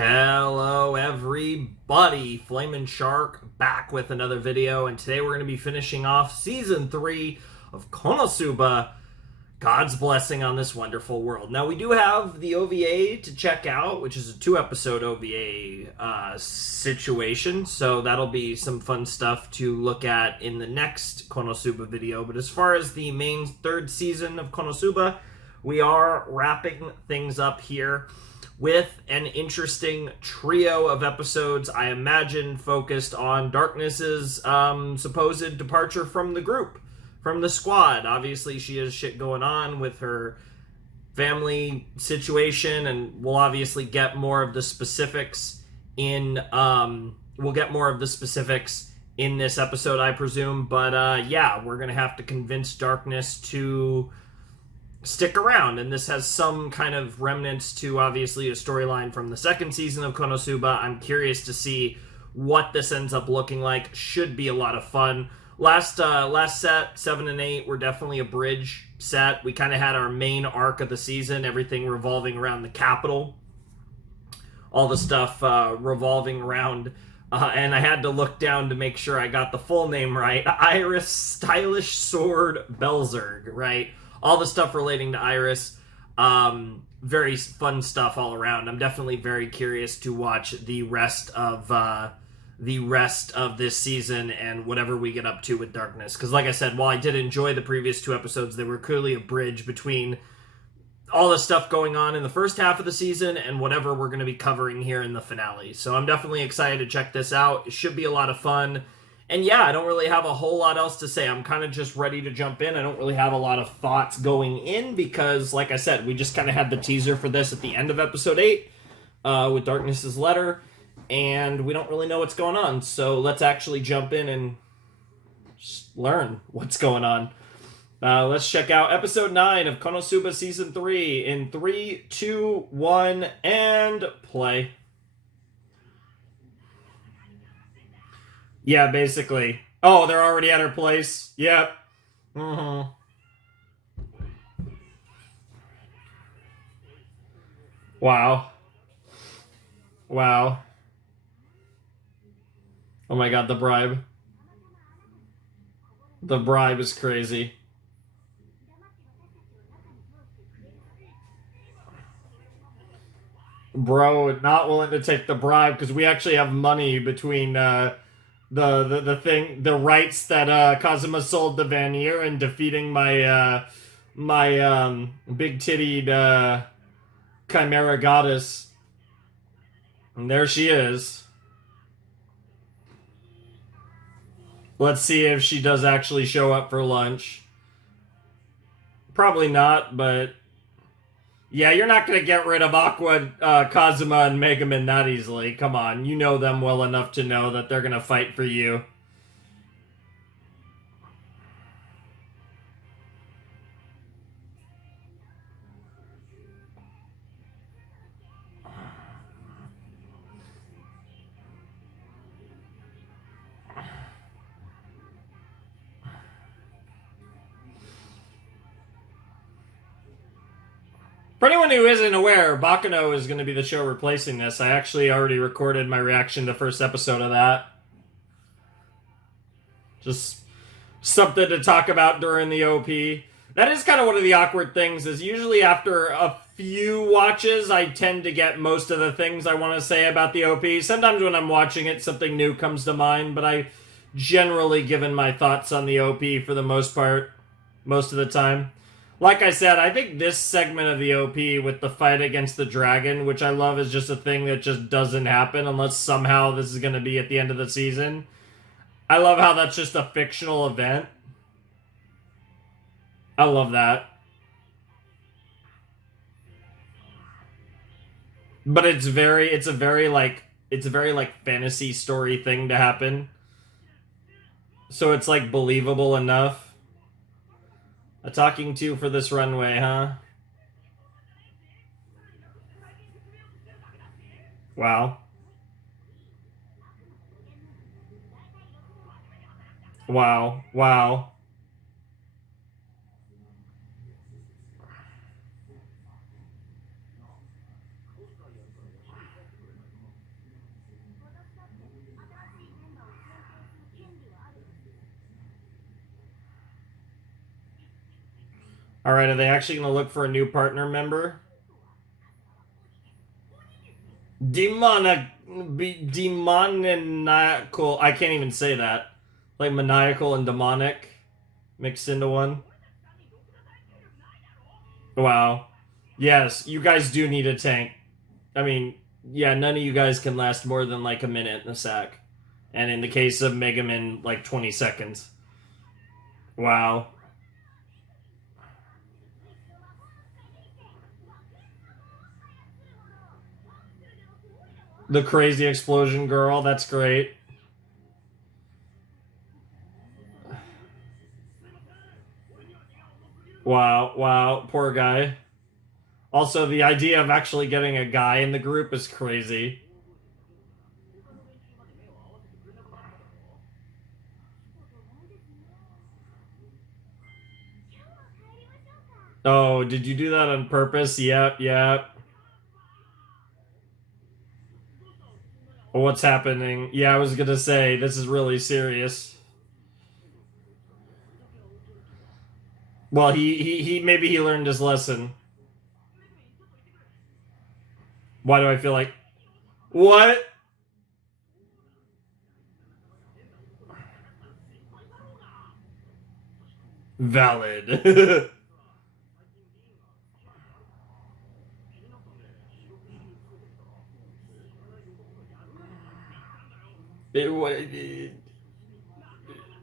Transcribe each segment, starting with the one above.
Hello everybody, Flamin' Shark back with another video, and today we're going to be finishing off Season 3 of KonoSuba, God's Blessing on This Wonderful World. Now we do have the OVA to check out, which is a 2-episode OVA situation, so that'll be some fun stuff to look at in the next KonoSuba video. But as far as the main third season of KonoSuba, we are wrapping things up here with an interesting trio of episodes, I imagine, focused on Darkness's supposed departure from the group, from the squad. Obviously, she has shit going on with her family situation, and we'll obviously get more of the specifics in this episode, I presume. But yeah, we're gonna have to convince Darkness to stick around, and this has some kind of remnants to obviously a storyline from the second season of KonoSuba. I'm curious to see what this ends up looking like. Should be a lot of fun. Last set, 7 and 8, were definitely a bridge set. We kind of had our main arc of the season, everything revolving around the capital, all the stuff revolving around and I had to look down to make sure I got the full name right. Iris Stylish Sword Belzerg, right? All the stuff relating to Iris. Very fun stuff all around. I'm definitely very curious to watch the rest of this season and whatever we get up to with Darkness. Because like I said, while I did enjoy the previous 2 episodes, they were clearly a bridge between all the stuff going on in the first half of the season and whatever we're going to be covering here in the finale. So I'm definitely excited to check this out. It should be a lot of fun. And yeah, I don't really have a whole lot else to say. I'm kind of just ready to jump in. I don't really have a lot of thoughts going in because, like I said, we just kind of had the teaser for this at the end of episode 8 with Darkness's letter, and we don't really know what's going on. So let's actually jump in and just learn what's going on. Let's check out episode 9 of KonoSuba Season 3 in 3, 2, 1, and play. Yeah, basically. Oh, they're already at her place. Yep. Mm-hmm. Wow. Wow. Oh my god, the bribe. The bribe is crazy. Bro, not willing to take the bribe because we actually have money between the rights that Kazuma sold to Vanir and defeating my big tittied chimera goddess. And there she is. Let's see if she does actually show up for lunch. Probably not, but yeah, you're not going to get rid of Aqua, Kazuma, and Megaman that easily. Come on, you know them well enough to know that they're going to fight for you. For anyone who isn't aware, Baccano is going to be the show replacing this. I actually already recorded my reaction to the first episode of that. Just something to talk about during the OP. That is kind of one of the awkward things, is usually after a few watches, I tend to get most of the things I want to say about the OP. Sometimes when I'm watching it, something new comes to mind, but I generally given my thoughts on the OP for the most part, most of the time. Like I said, I think this segment of the OP with the fight against the dragon, which I love, is just a thing that just doesn't happen unless somehow this is going to be at the end of the season. I love how that's just a fictional event. I love that. But it's a very fantasy story thing to happen. So it's like believable enough. A talking to for this runway, huh? Wow. Wow. Wow. Alright, are they actually going to look for a new partner member? Demoniacal. I can't even say that. Like maniacal and demonic mixed into one. Wow. Yes, you guys do need a tank. I mean, yeah, none of you guys can last more than like a minute in the sack. And in the case of Megaman, like 20 seconds. Wow. The crazy explosion girl, that's great. Wow, wow, poor guy. Also, the idea of actually getting a guy in the group is crazy. Oh, did you do that on purpose? Yep, yep. What's happening? Yeah, I was gonna say, this is really serious. Well, he maybe he learned his lesson. Why do I feel like... What? Valid.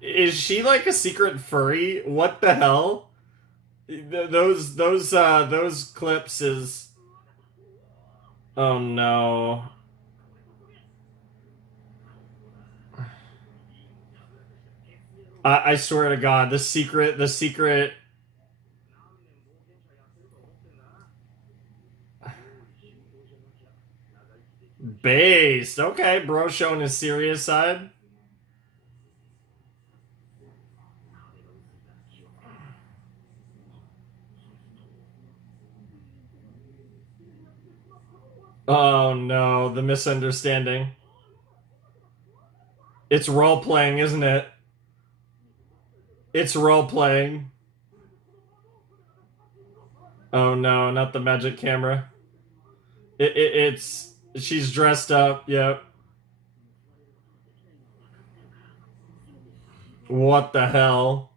Is she like a secret furry? What the hell? Those clips is... Oh no. I swear to God, the secret... Based. Okay, bro showing his serious side. Oh no, the misunderstanding. It's role-playing, isn't it? It's role-playing. Oh no, not the magic camera. It's... She's dressed up, yep. What the hell?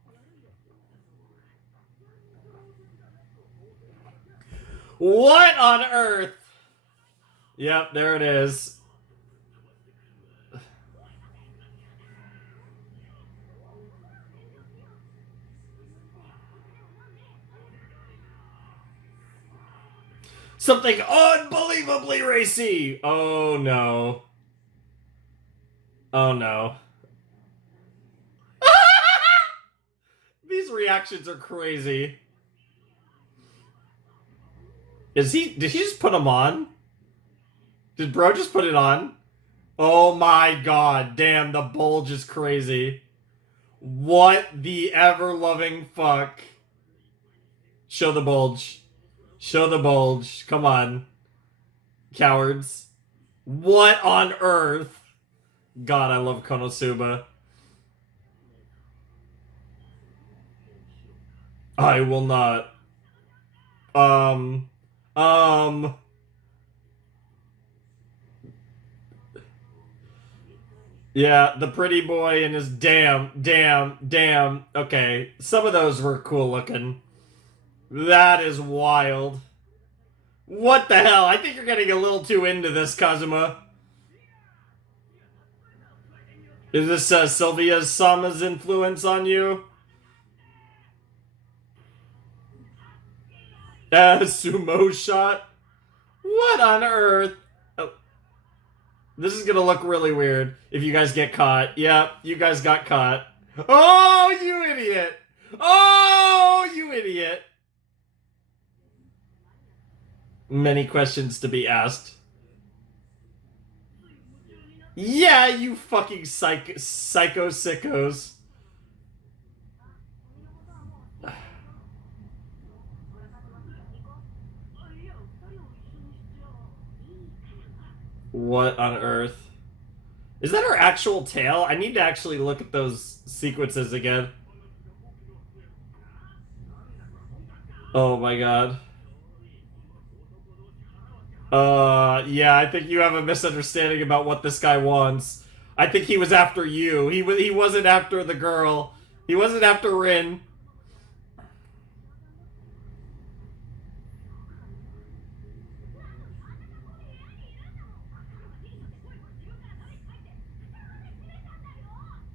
What on earth? Yep, there it is. Something unbelievably racy! Oh no. Oh no. These reactions are crazy. Did he just put them on? Did bro just put it on? Oh my god, damn, the bulge is crazy. What the ever-loving fuck? Show the bulge. Show the bulge. Come on. Cowards. What on earth? God, I love KonoSuba. I will not. Yeah, the pretty boy and his damn. Okay, some of those were cool looking. That is wild. What the hell? I think you're getting a little too into this, Kazuma. Is this Sylvia Sama's influence on you? Sumo shot? What on earth? Oh. This is gonna look really weird if you guys get caught. Yep, you guys got caught. Oh, you idiot! Oh, you idiot! Many questions to be asked. Yeah, you fucking psycho sickos. What on earth? Is that her actual tail? I need to actually look at those sequences again. Oh my god. Yeah, I think you have a misunderstanding about what this guy wants. I think he was after you. He wasn't after the girl. He wasn't after Rin.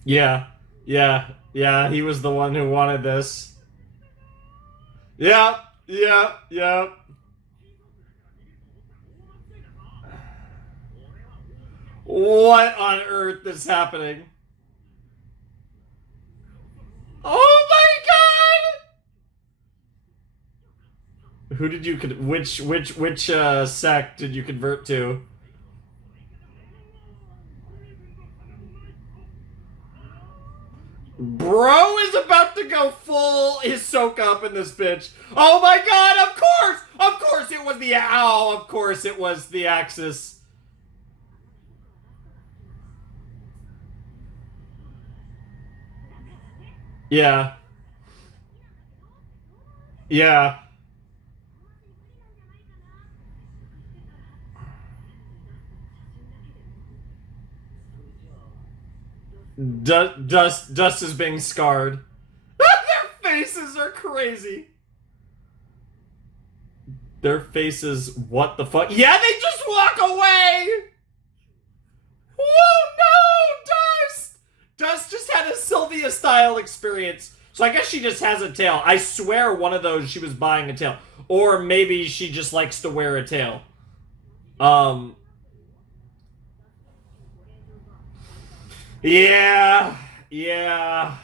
Yeah. Yeah. Yeah, he was the one who wanted this. Yeah. Yeah. Yeah. What on earth is happening? Oh my god! Who did you which sect did you convert to? Bro is about to go full Hisoka up in this bitch. Oh my god, of course! Of course it was the of course it was the Axis. Yeah. Yeah. Dust is being scarred. Their faces are crazy. Their faces, what the fuck? Yeah, they just walk away! Whoa, no! Dust! Dust just had a Sylvia-style experience. So I guess she just has a tail. I swear one of those she was buying a tail. Or maybe she just likes to wear a tail. Yeah. Yeah.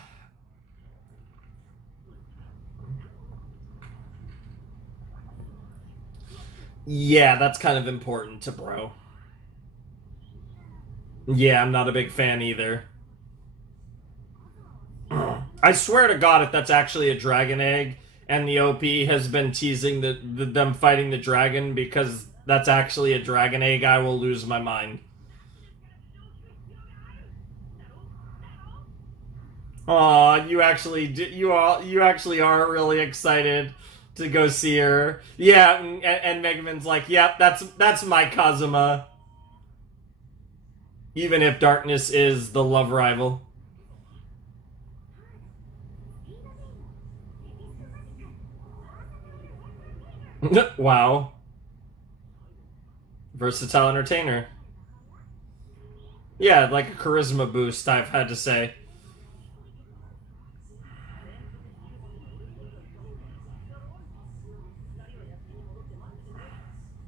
Yeah, that's kind of important to bro. Yeah, I'm not a big fan either. I swear to God, if that's actually a dragon egg, and the OP has been teasing them fighting the dragon because that's actually a dragon egg, I will lose my mind. Aw, you actually are really excited to go see her. Yeah, and Megaman's like, yep, that's my Kazuma. Even if Darkness is the love rival. Wow. Versatile entertainer. Yeah, like a charisma boost, I've had to say.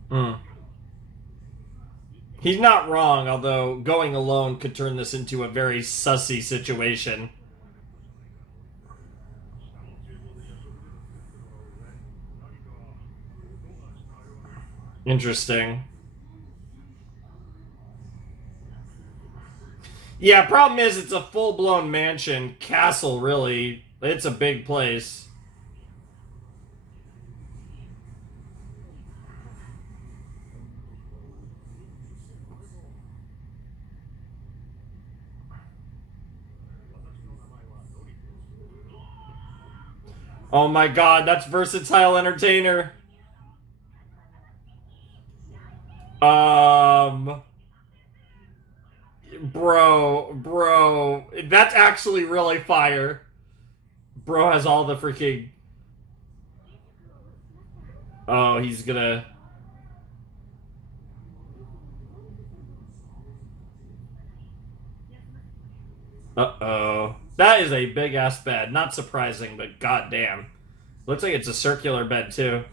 Hmm. He's not wrong, although going alone could turn this into a very sussy situation. Interesting. Yeah, problem is it's a full-blown mansion, castle, really. It's a big place. Oh my god, that's versatile entertainer. Um, bro, that's actually really fire. Bro has all the freaking. Oh, he's gonna. Uh-oh. That is a big ass bed. Not surprising, but goddamn. Looks like it's a circular bed too.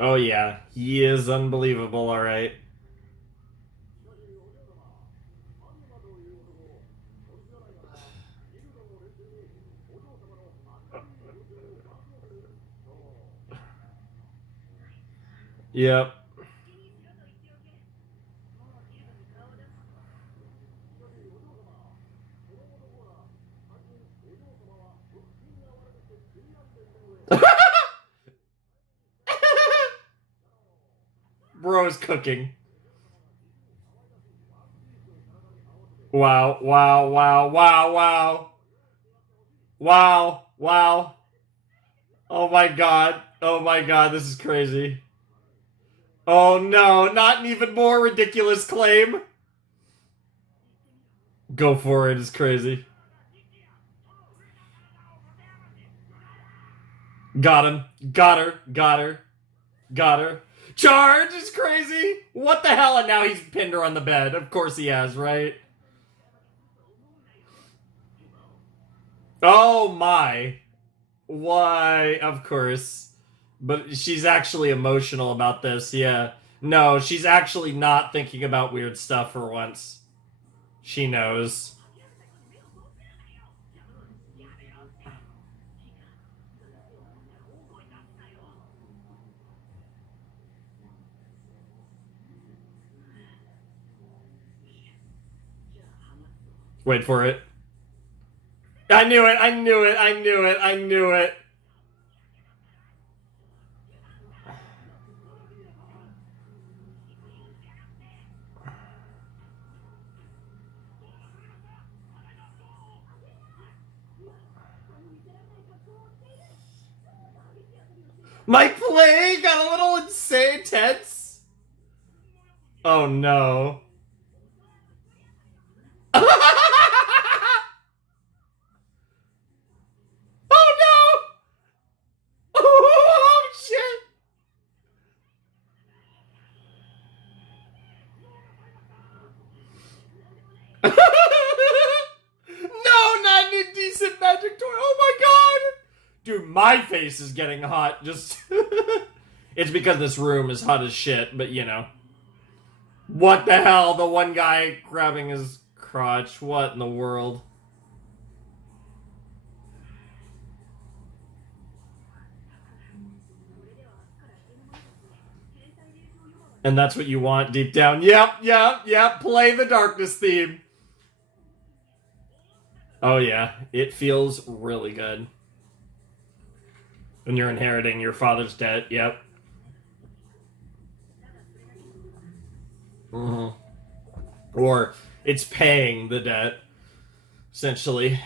Oh yeah, he is unbelievable, alright. Yep. Bro is cooking. Wow, wow, wow, wow, wow. Wow, wow. Oh my god. Oh my god, this is crazy. Oh no, not an even more ridiculous claim. Go for it, it's crazy. Got him. Got her. Got her. Got her. Charge is crazy. What the hell? And now he's pinned her on the bed. Of course he has, right? Oh my. Why? Of course. But she's actually emotional about this, yeah. No, she's actually not thinking about weird stuff for once. She knows. Wait for it. I knew it, I knew it, I knew it, I knew it. My play got a little insane tense. Oh no. Oh no! Oh shit! No, not an indecent magic toy. Oh my god! Dude, my face is getting hot. Just. It's because this room is hot as shit, but you know. What the hell? The one guy grabbing his crotch. What in the world? And that's what you want deep down. Yep, yep, yep. Play the darkness theme. Oh yeah, it feels really good. When you're inheriting your father's debt, yep. Mm-hmm. Or it's paying the debt, essentially.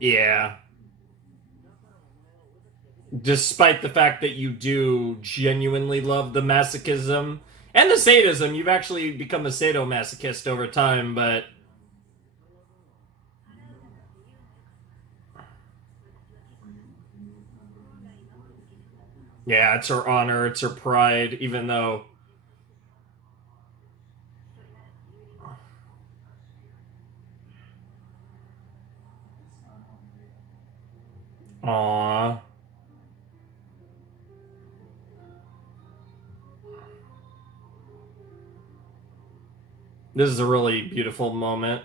Yeah. Despite the fact that you do genuinely love the masochism and the sadism, you've actually become a sadomasochist over time, but yeah, it's her honor, it's her pride, even though. Aww. This is a really beautiful moment.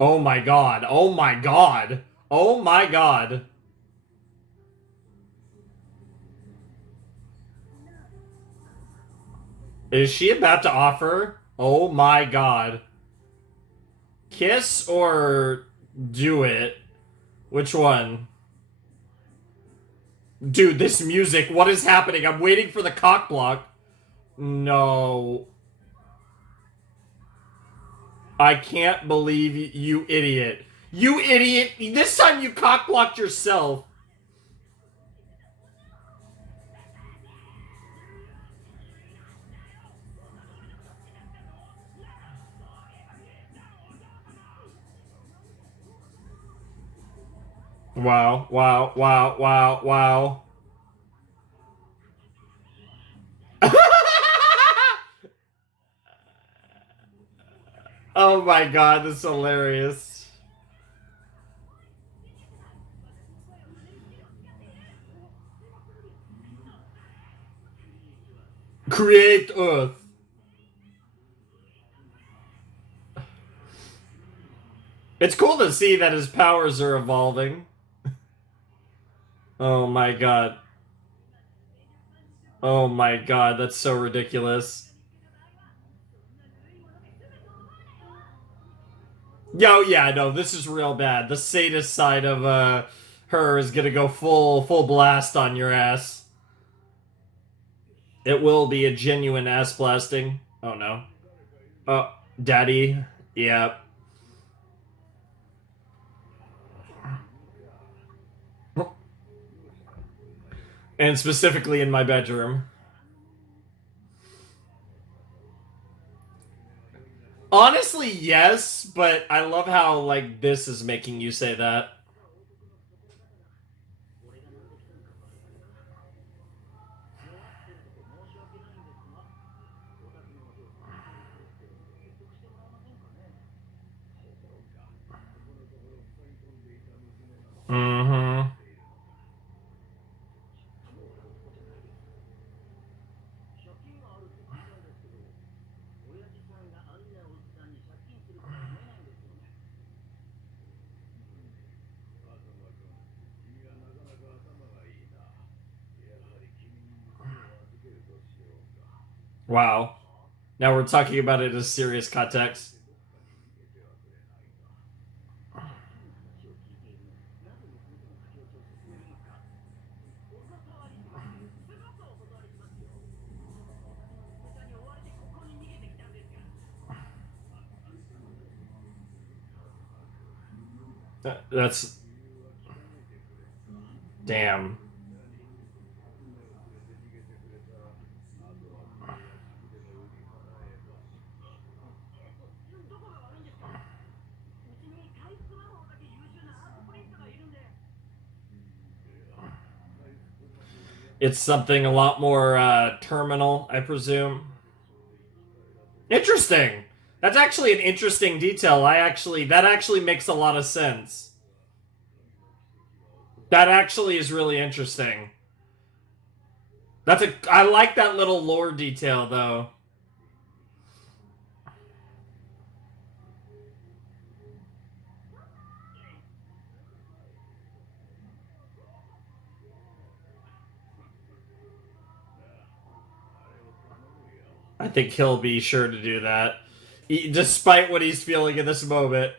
Oh my god. Oh my god. Oh my god. Is she about to offer? Oh my god. Kiss or do it? Which one? Dude, this music, what is happening? I'm waiting for the cock block. No. I can't believe you idiot. You idiot! This time you cock blocked yourself. Wow, wow, wow, wow, wow. Oh my god, this is hilarious. Create Earth. It's cool to see that his powers are evolving. Oh my god. Oh my god, that's so ridiculous. Yo, yeah, no, this is real bad. The sadist side of her is gonna go full blast on your ass. It will be a genuine ass blasting. Oh no. Oh, daddy. Yeah. And specifically in my bedroom. Honestly, yes, but I love how, like, this is making you say that. Mm-hmm. Wow. Now we're talking about it in a serious context. That's... Damn. It's something a lot more terminal, I presume. Interesting. That's actually an interesting detail. That actually makes a lot of sense. That actually is really interesting. I like that little lore detail though. I think he'll be sure to do that, despite what he's feeling in this moment.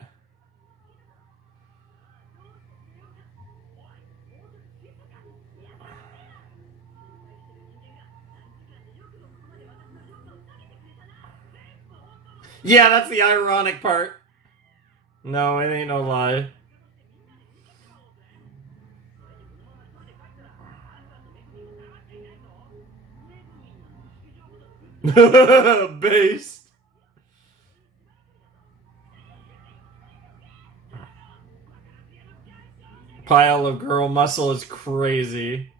Yeah, that's the ironic part. No, it ain't no lie. Based. Pile of girl muscle is crazy.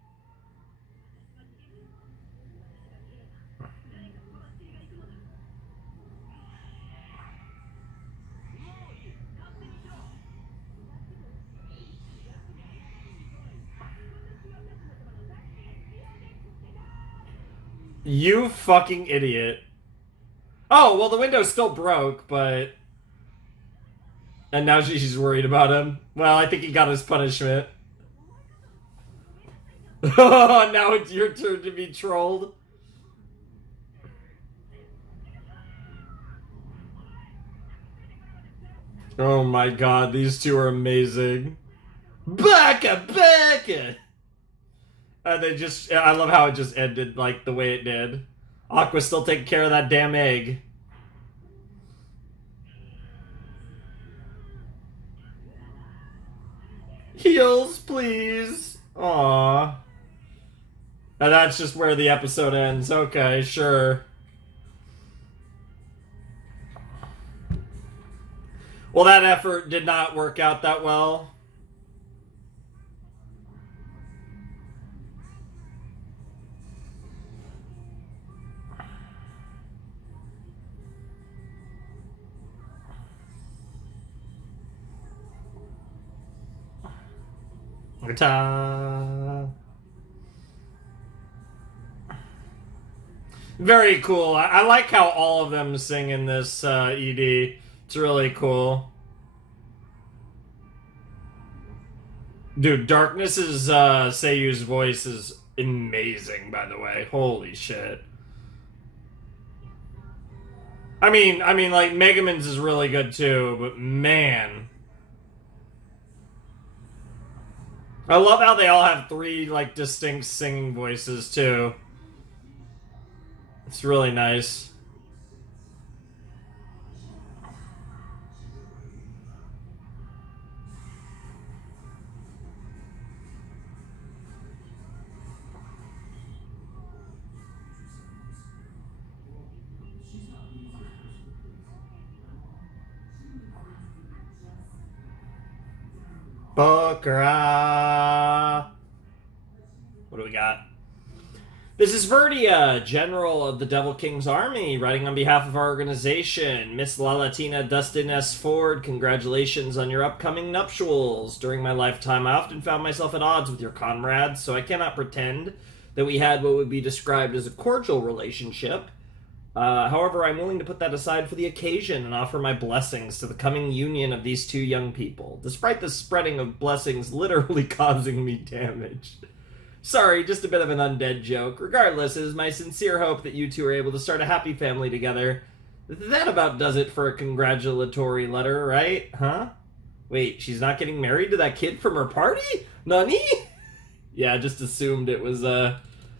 You fucking idiot. Oh, well, the window's still broke, but... And now she's worried about him. Well, I think he got his punishment. Now it's your turn to be trolled. Oh my god, these two are amazing. Baka! And I love how it just ended like the way it did. Aqua's still taking care of that damn egg. Heals, please. Aww. And that's just where the episode ends. Okay, sure. Well, that effort did not work out that well. Ta. Very cool. I like how all of them sing in this ED. It's really cool. Dude, Darkness's Seiyu's voice is amazing, by the way. Holy shit. Like Megaman's is really good too, but man, I love how they all have three like distinct singing voices too. It's really nice. Bakura. What do we got? This is Verdia, General of the Devil King's Army, writing on behalf of our organization. Miss Lalatina Dustin S. Ford, congratulations on your upcoming nuptials. During my lifetime, I often found myself at odds with your comrades, so I cannot pretend that we had what would be described as a cordial relationship. However, I'm willing to put that aside for the occasion and offer my blessings to the coming union of these two young people, despite the spreading of blessings literally causing me damage. Sorry, just a bit of an undead joke. Regardless, it is my sincere hope that you two are able to start a happy family together. That about does it for a congratulatory letter, right? Huh? Wait, she's not getting married to that kid from her party? Nani? Yeah, I just assumed it was,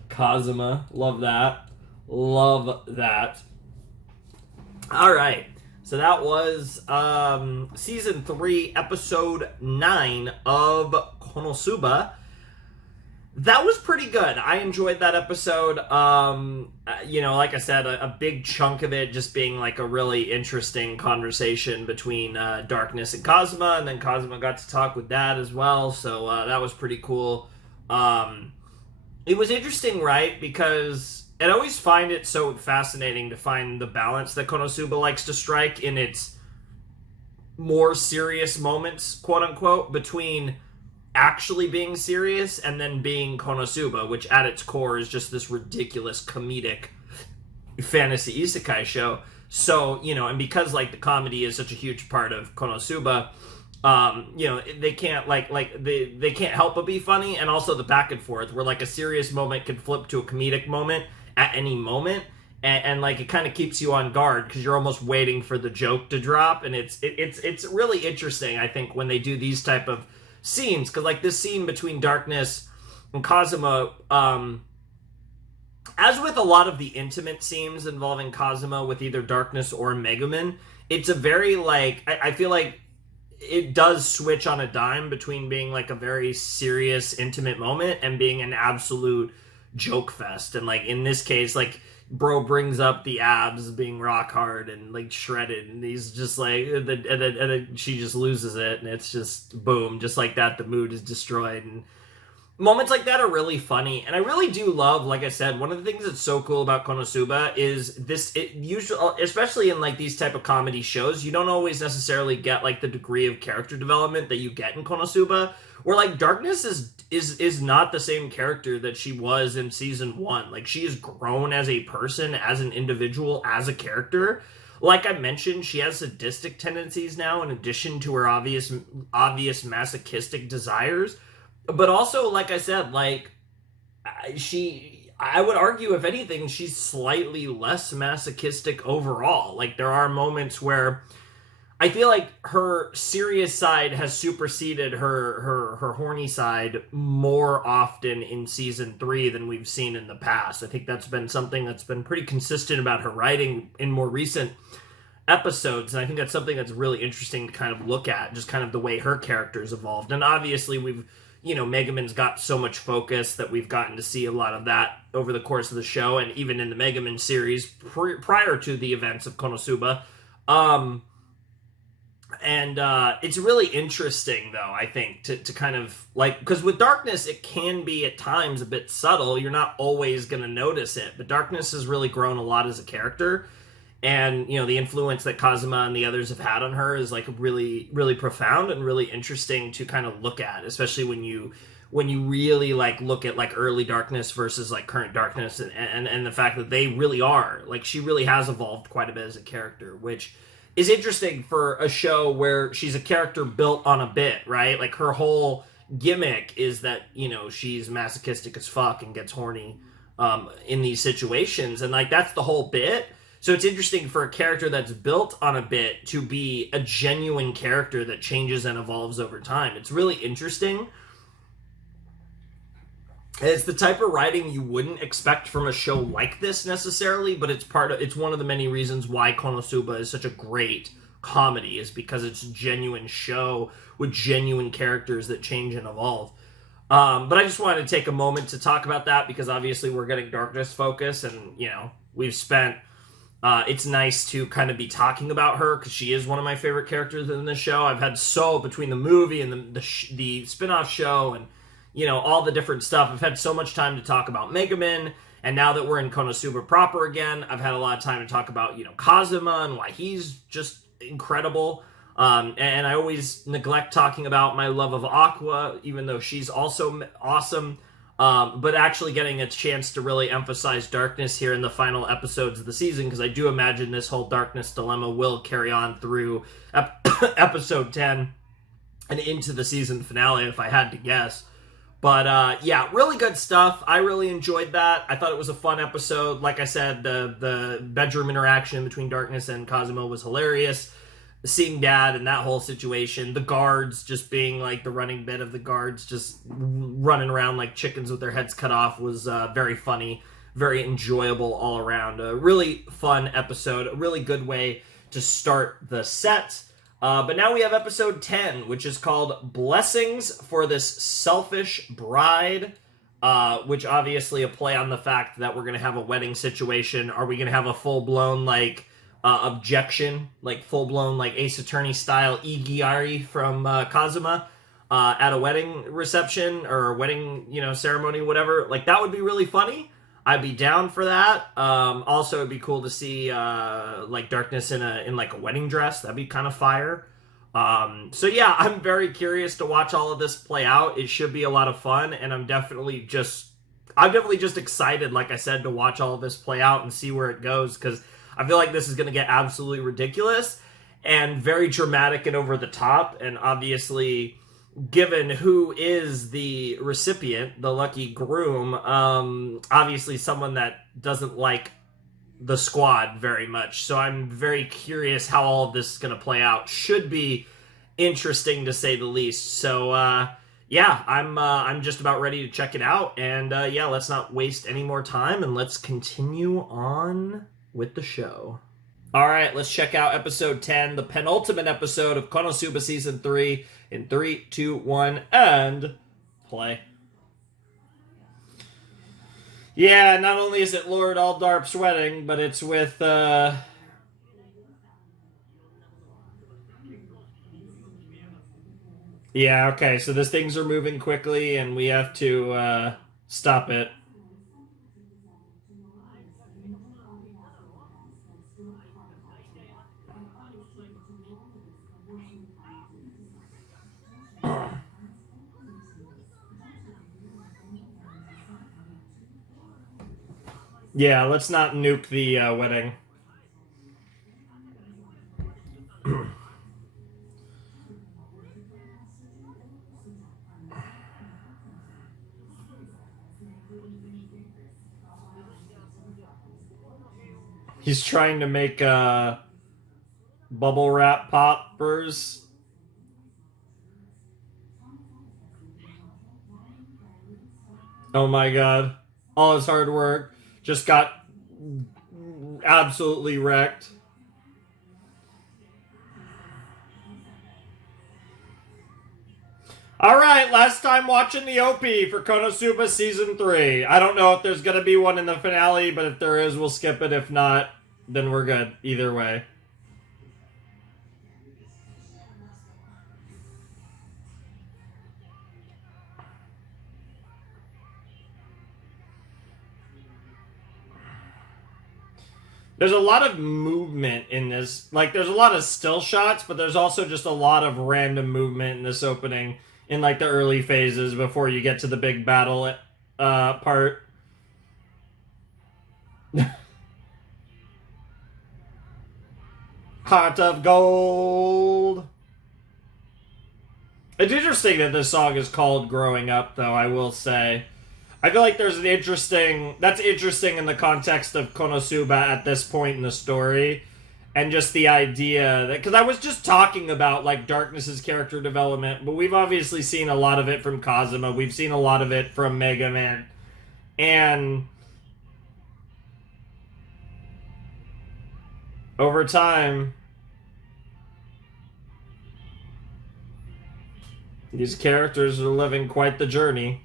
Kazuma. Love that. Love that. Alright, so that was, Season 3, Episode 9 of KonoSuba. That was pretty good. I enjoyed that episode. Like I said, a big chunk of it just being like a really interesting conversation between Darkness and Kazuma, and then Kazuma got to talk with Dad as well, so that was pretty cool. It was interesting, right? Because I always find it so fascinating to find the balance that KonoSuba likes to strike in its more serious moments, quote-unquote, between actually being serious and then being KonoSuba, which at its core is just this ridiculous comedic fantasy isekai show. So, and because like the comedy is such a huge part of KonoSuba, they can't they can't help but be funny, and also the back and forth where like a serious moment can flip to a comedic moment at any moment, and like it kind of keeps you on guard because you're almost waiting for the joke to drop, and it's really interesting, I think, when they do these type of scenes, because like this scene between Darkness and Kazuma, as with a lot of the intimate scenes involving Kazuma with either Darkness or Megumin, it's a very like I feel like it does switch on a dime between being like a very serious intimate moment and being an absolute joke fest. And like in this case, like bro brings up the abs being rock hard and like shredded, and he's just like, and then she just loses it, and it's just boom, just like that, the mood is destroyed. And moments like that are really funny, and I really do love, like I said, one of the things that's so cool about KonoSuba is this, it usually, especially in like these type of comedy shows, you don't always necessarily get like the degree of character development that you get in KonoSuba, where like Darkness is not the same character that she was in season 1. Like she has grown as a person, as an individual, as a character. Like I mentioned, she has sadistic tendencies now in addition to her obvious masochistic desires. But also, like I said, like I would argue, if anything, she's slightly less masochistic overall. Like there are moments where I feel like her serious side has superseded her horny side more often in season 3 than we've seen in the past. I think that's been something that's been pretty consistent about her writing in more recent episodes, and I think that's something that's really interesting to kind of look at, just kind of the way her character's evolved. And obviously we've, Megumin's got so much focus that we've gotten to see a lot of that over the course of the show, and even in the Megumin series prior to the events of KonoSuba. And it's really interesting, though, I think, to kind of, like, because with Darkness, it can be at times a bit subtle. You're not always going to notice it, but Darkness has really grown a lot as a character. And, the influence that Kazuma and the others have had on her is, like, really, really profound and really interesting to kind of look at, especially when you really, like, look at, like, early Darkness versus, like, current Darkness, and the fact that they really are, like, she really has evolved quite a bit as a character, which is interesting for a show where she's a character built on a bit, right? Like, her whole gimmick is that, she's masochistic as fuck and gets horny in these situations, and, like, that's the whole bit. So it's interesting for a character that's built on a bit to be a genuine character that changes and evolves over time. It's really interesting. It's the type of writing you wouldn't expect from a show like this necessarily, but it's one of the many reasons why Konosuba is such a great comedy, is because it's a genuine show with genuine characters that change and evolve. But I just wanted to take a moment to talk about that, because obviously we're getting Darkness focus, and we've spent it's nice to kind of be talking about her, because she is one of my favorite characters in this show. I've had between the movie and the spin-off show and all the different stuff, I've had so much time to talk about Megumin, and now that we're in Konosuba proper again, I've had a lot of time to talk about, Kazuma and why he's just incredible. And I always neglect talking about my love of Aqua, even though she's also awesome. But actually getting a chance to really emphasize Darkness here in the final episodes of the season, because I do imagine this whole Darkness dilemma will carry on through episode 10 and into the season finale, if I had to guess. But yeah, really good stuff. I really enjoyed that. I thought it was a fun episode. Like I said, the bedroom interaction between Darkness and Kazuma was hilarious. Seeing Dad and that whole situation. The guards just being like the running bit of the guards just running around like chickens with their heads cut off was very funny, very enjoyable all around. A really fun episode. A really good way to start the set. But now we have episode 10, which is called Blessings for This Selfish Bride, which obviously a play on the fact that we're going to have a wedding situation. Are we going to have a full-blown, objection, full-blown, Ace Attorney style Igiari from Kazuma at a wedding reception or a wedding, ceremony, whatever? That would be really funny. I'd be down for that. Also, it'd be cool to see Darkness in a wedding dress. That'd be kind of fire. So yeah, I'm very curious to watch all of this play out. It should be a lot of fun, and I'm definitely just excited, like I said, to watch all of this play out and see where it goes, because I feel like this is going to get absolutely ridiculous and very dramatic and over the top, and obviously, given who is the recipient, the lucky groom, obviously someone that doesn't like the squad very much. So I'm very curious how all of this is going to play out. Should be interesting to say the least. So yeah, I'm just about ready to check it out. And yeah, let's not waste any more time and let's continue on with the show. All right, let's check out episode 10, the penultimate episode of Konosuba Season 3 in 3, 2, 1, and play. Yeah, not only is it Lord Aldarp's wedding, but it's with, yeah, okay, so these things are moving quickly, and we have to, stop it. Yeah, let's not nuke the wedding. He's trying to make bubble wrap poppers. Oh my god. All his hard work just got absolutely wrecked. Alright, last time watching the OP for Konosuba Season 3. I don't know if there's gonna be one in the finale, but if there is, we'll skip it. If not, then we're good. Either way. There's a lot of movement in this. There's a lot of still shots, but there's also just a lot of random movement in this opening in, the early phases before you get to the big battle part. Heart of Gold. It's interesting that this song is called Growing Up, though, I will say. I feel like there's an interesting... That's interesting in the context of Konosuba at this point in the story. And just the idea that... Because I was just talking about, like, Darkness's character development, but we've obviously seen a lot of it from Kazuma. We've seen a lot of it from Mega Man. And... over time... these characters are living quite the journey.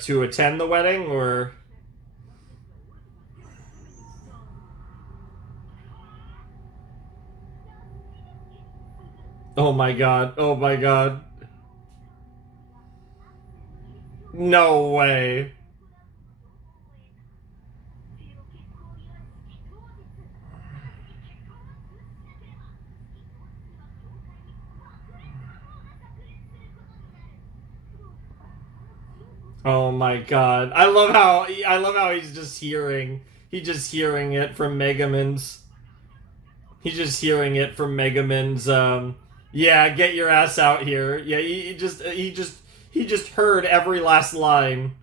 To attend the wedding, or... oh my god, oh my god. No way. Oh my god. I love how he's just hearing it from Megaman's. He's just hearing it from Megaman's yeah, get your ass out here. Yeah, he just heard every last line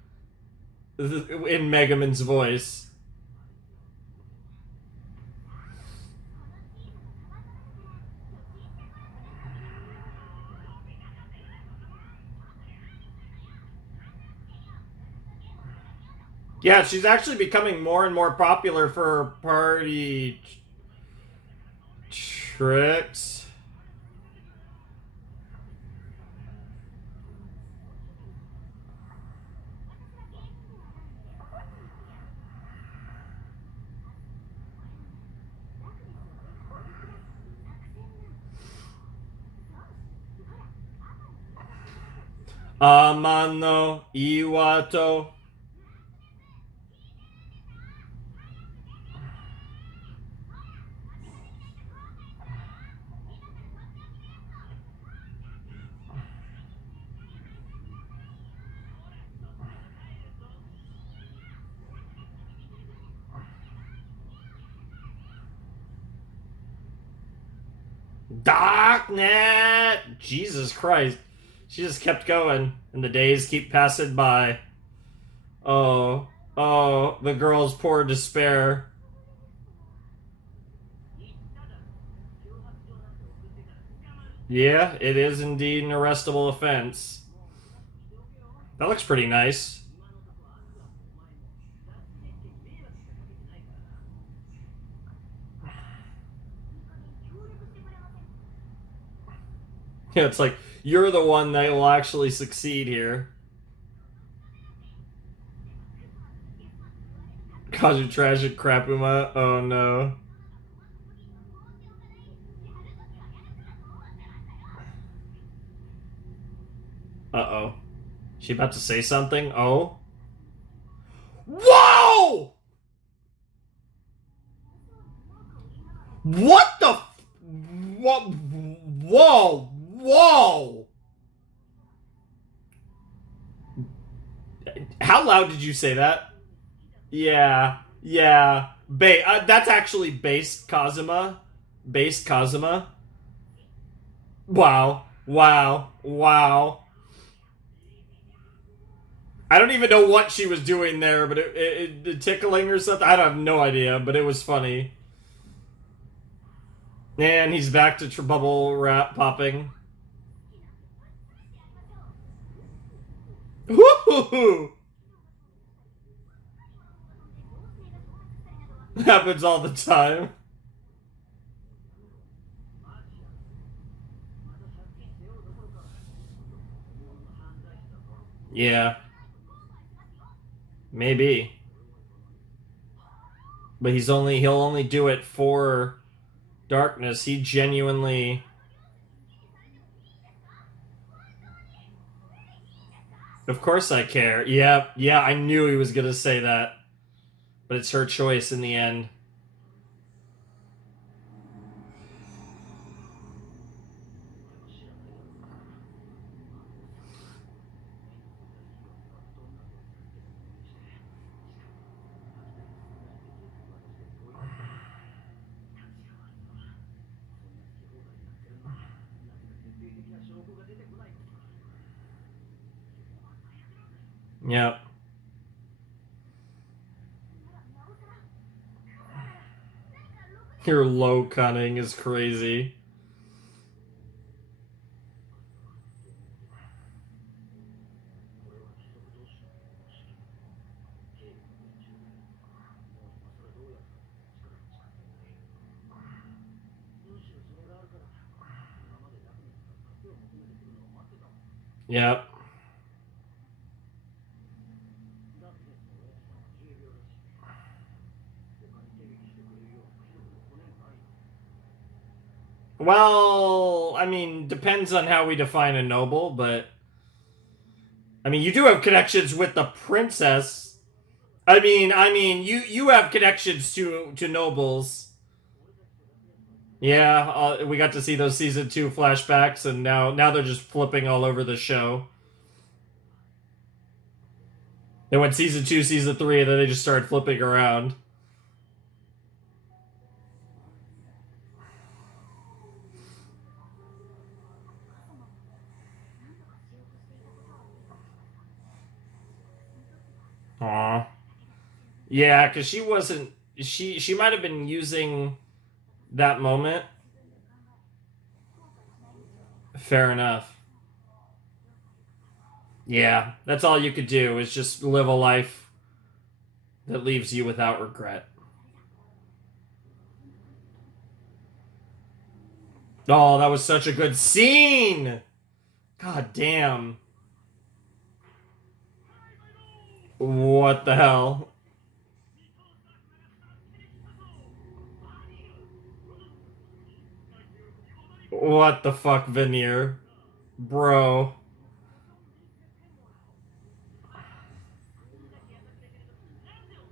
in Megaman's voice. Yeah, she's actually becoming more and more popular for her party tricks. Amano Iwato. Darknet! Jesus Christ. She just kept going, and the days keep passing by. Oh, the girl's poor despair. Yeah, it is indeed an arrestable offense. That looks pretty nice. Yeah, it's like, you're the one that will actually succeed here. Cause you tragic crapuma. Oh no. Uh-oh. She about to say something? Oh. Whoa! What the... what? Whoa! Whoa! How loud did you say that? Yeah. That's actually based Kazuma. Based Kazuma. Wow. I don't even know what she was doing there, but it tickling or something. I have no idea, but it was funny. And he's back to bubble wrap popping. Woo-hoo-hoo! Happens all the time. Yeah. Maybe. But he'll only do it for Darkness. He genuinely... Of course I care. Yeah, I knew he was gonna say that. But it's her choice in the end. Yep. Your low cunning is crazy. Yep. Well, I mean, depends on how we define a noble, but I mean, you do have connections with the princess. I mean, you have connections to nobles. Yeah, we got to see those season 2 flashbacks, and now they're just flipping all over the show. They went season 2, season 3, and then they just started flipping around. Aw. Yeah, because she wasn't... She might have been using that moment. Fair enough. Yeah, that's all you could do, is just live a life that leaves you without regret. Oh, that was such a good scene! God damn. What the hell? What the fuck, Vanir? Bro.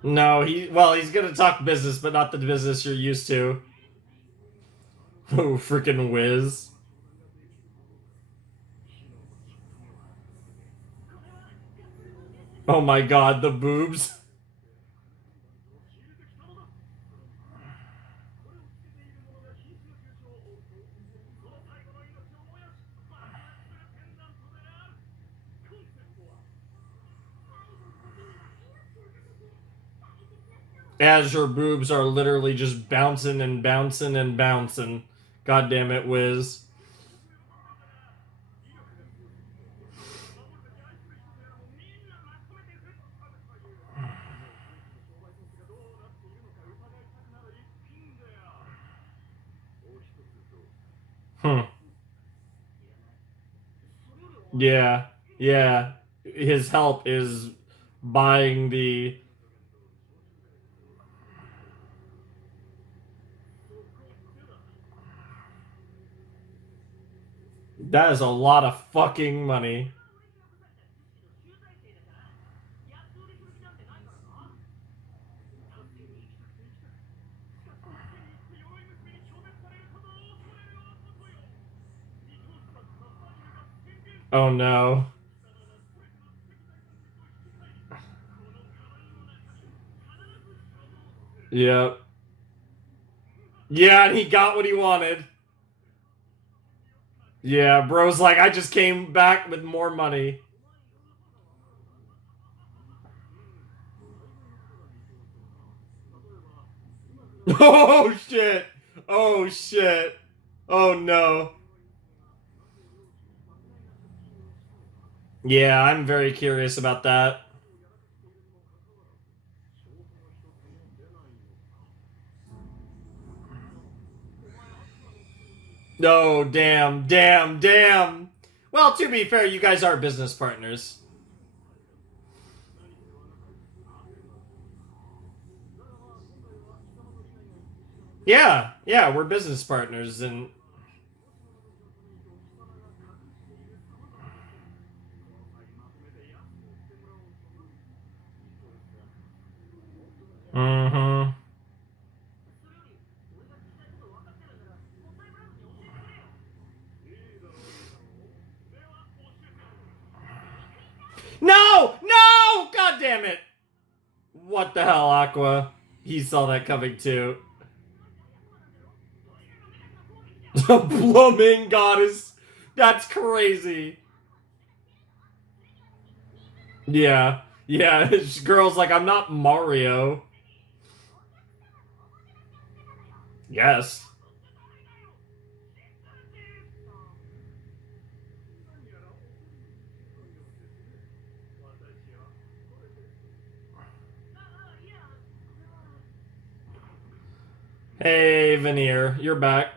No, he's gonna talk business, but not the business you're used to. Oh, freaking whiz. Oh my god, the boobs. As her boobs are literally just bouncing and bouncing and bouncing. God damn it, Wiz. Yeah, yeah. His help is buying the... That is a lot of fucking money. Oh no. Yep. Yeah, and he got what he wanted. Yeah, bro's like, I just came back with more money. Oh shit! Oh shit! Oh no. Yeah, I'm very curious about that. Oh, damn, damn, damn. Well, to be fair, you guys are business partners. Yeah, yeah, we're business partners, and... Mm-hmm. No! No! God damn it! What the hell, Aqua? He saw that coming too. The blooming goddess. That's crazy. Yeah. Yeah, this girl's like, I'm not Mario. Yes. Hey, Vanir, you're back.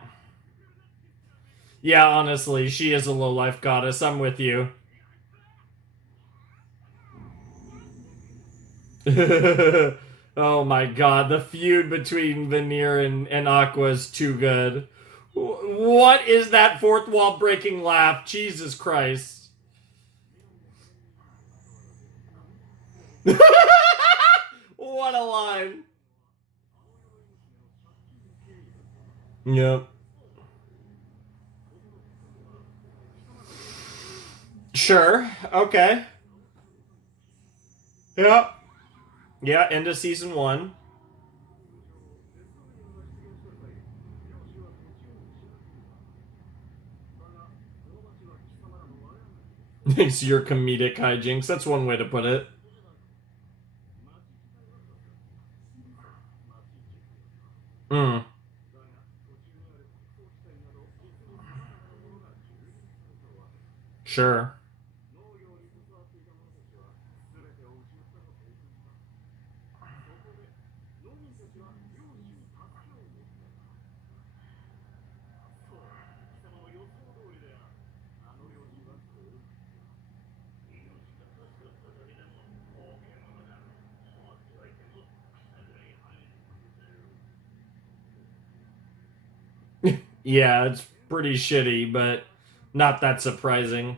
Yeah, honestly, she is a low-life goddess. I'm with you. Oh my god, the feud between Vanir and Aqua is too good. What is that fourth wall breaking laugh? Jesus Christ. What a line. Yep. Sure. Okay. Yep. Yeah, end of season 1. It's your comedic hijinks. That's one way to put it. Mm. Sure. Yeah, it's pretty shitty, but not that surprising.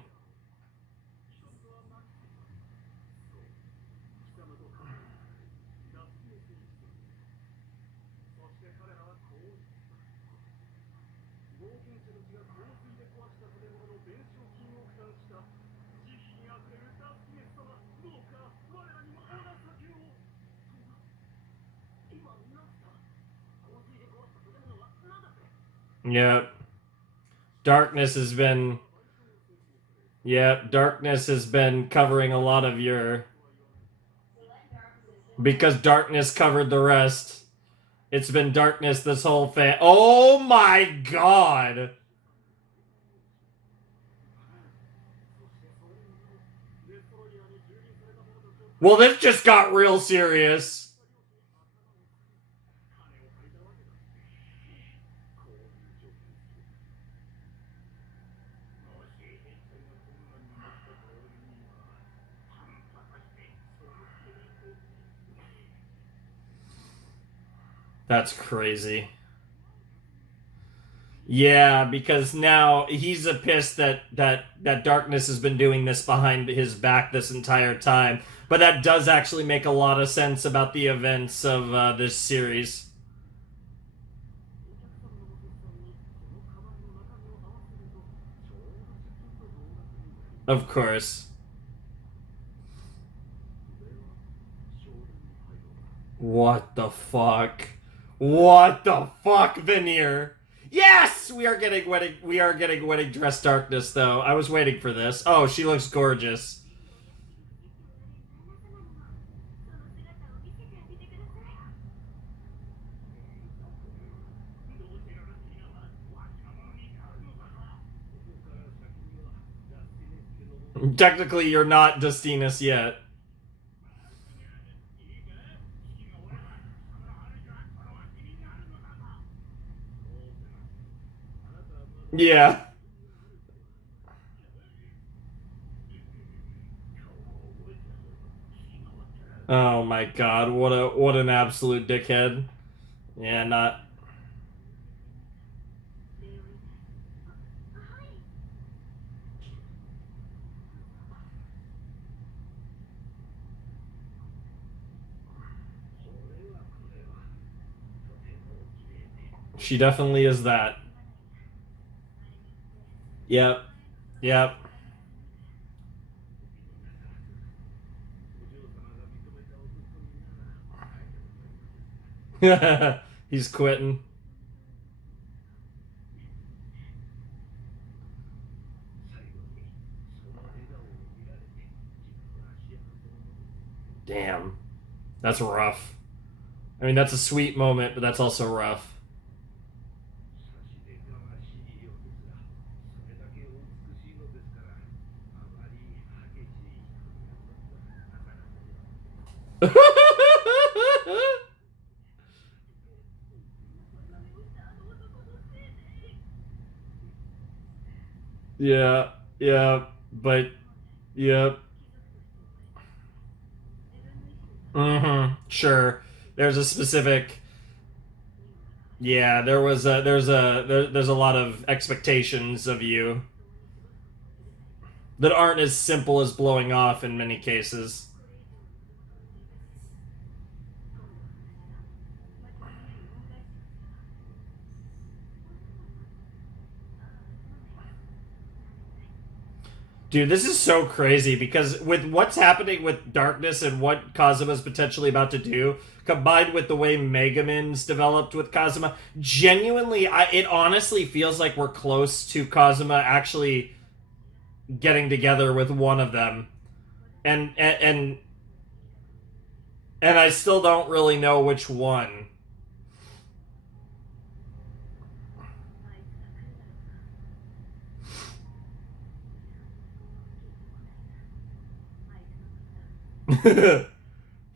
Yep. Darkness has been Yep, darkness has been covering a lot of your because darkness covered the rest. It's been darkness this whole Oh my god. Well, this just got real serious. That's crazy. Yeah, because now he's a pissed that darkness has been doing this behind his back this entire time. But that does actually make a lot of sense about the events of this series. Of course. What the fuck? What the fuck, Vanir? Yes, we are getting wedding dress darkness though. I was waiting for this. Oh, she looks gorgeous. Technically, you're not Destinus yet. Yeah. Oh my god, what an absolute dickhead. Yeah, not. She definitely is that. Yep. Yep. He's quitting. Damn. That's rough. I mean, that's a sweet moment, but that's also rough. Yeah, yeah, but, yep. Sure. There's a specific, yeah, there's a lot of expectations of you that aren't as simple as blowing off in many cases. Dude, this is so crazy because with what's happening with Darkness and what Kazuma's potentially about to do, combined with the way Megamin's developed with Kazuma, genuinely, it honestly feels like we're close to Kazuma actually getting together with one of them, and I still don't really know which one.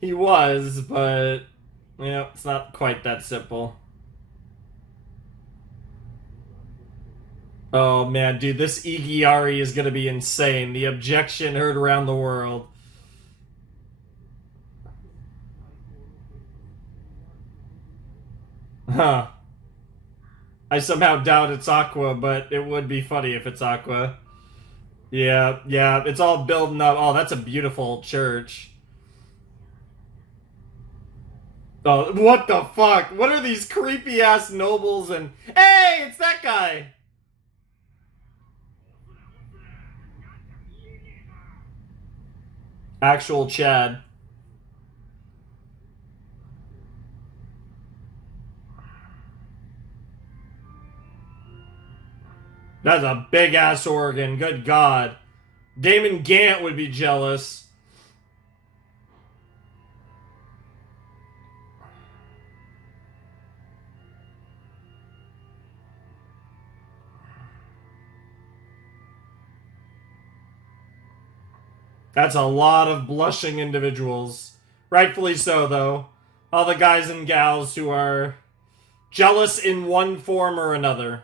He was, but it's not quite that simple. Oh man, dude, this Igiari is gonna be insane. The objection heard around the world. Huh. I somehow doubt it's Aqua, but it would be funny if it's Aqua. Yeah, yeah, it's all building up. Oh, that's a beautiful church. Oh, what the fuck? What are these creepy ass nobles and... Hey, it's that guy! Actual Chad. That's a big ass organ, good god. Damon Gant would be jealous. That's a lot of blushing individuals. Rightfully so, though. All the guys and gals who are jealous in one form or another.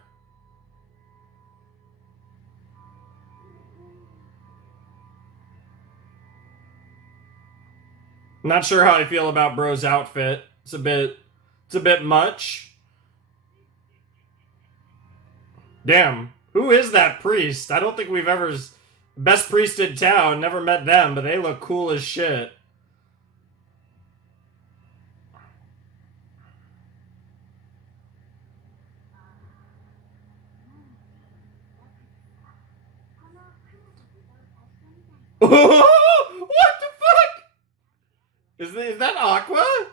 Not sure how I feel about Bro's outfit. It's a bit much. Damn. Who is that priest? I don't think we've ever... Best priest in town. Never met them, but they look cool as shit. What the fuck? Is that Aqua?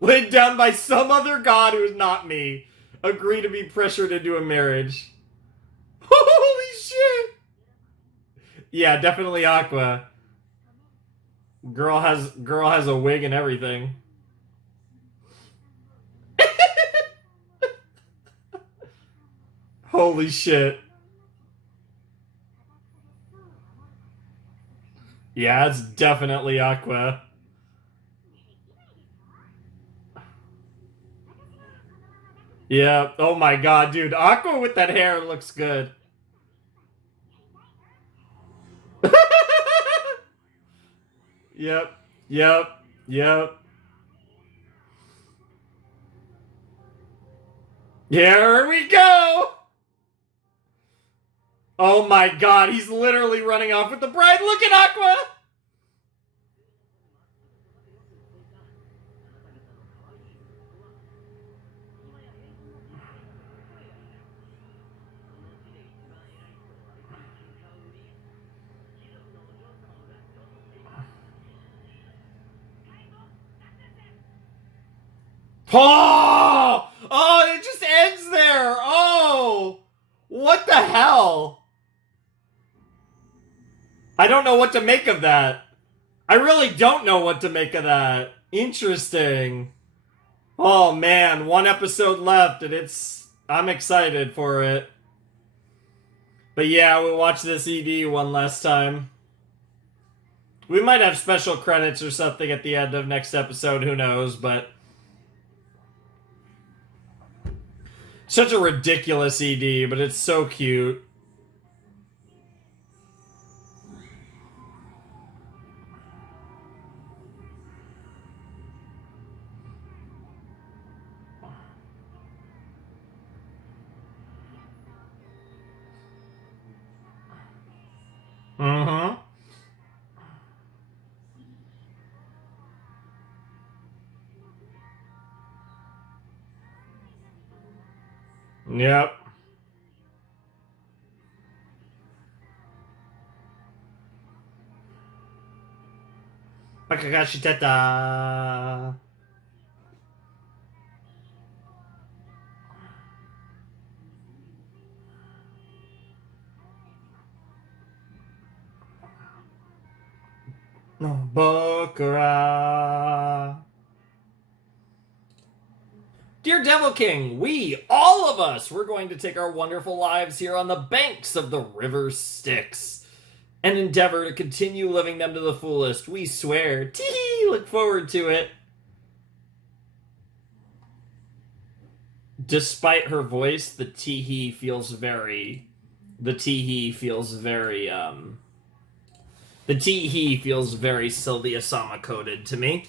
Laid down by some other god who is not me. Agree to be pressured into a marriage. Holy shit! Yeah, definitely Aqua. Girl has a wig and everything. Holy shit. Yeah, it's definitely Aqua. Yeah, oh my god, dude. Aqua with that hair looks good. Yep, yep, yep. Here we go! Oh my god, he's literally running off with the bride. Look at Aqua! Oh! Oh, it just ends there! Oh! What the hell? I don't know what to make of that. I really don't know what to make of that. Interesting. Oh man, one episode left and I'm excited for it. But yeah, we'll watch this ED one last time. We might have special credits or something at the end of next episode, who knows, but such a ridiculous ED, but it's so cute. Mm-hmm. Yep. Bakagashi Teta. No, Bokura. Dear Devil King, we, all of us, we're going to take our wonderful lives here on the banks of the river Styx and endeavor to continue living them to the fullest. We swear. Tee, look forward to it. Despite her voice, the tee feels very Sylvia Sama coded to me.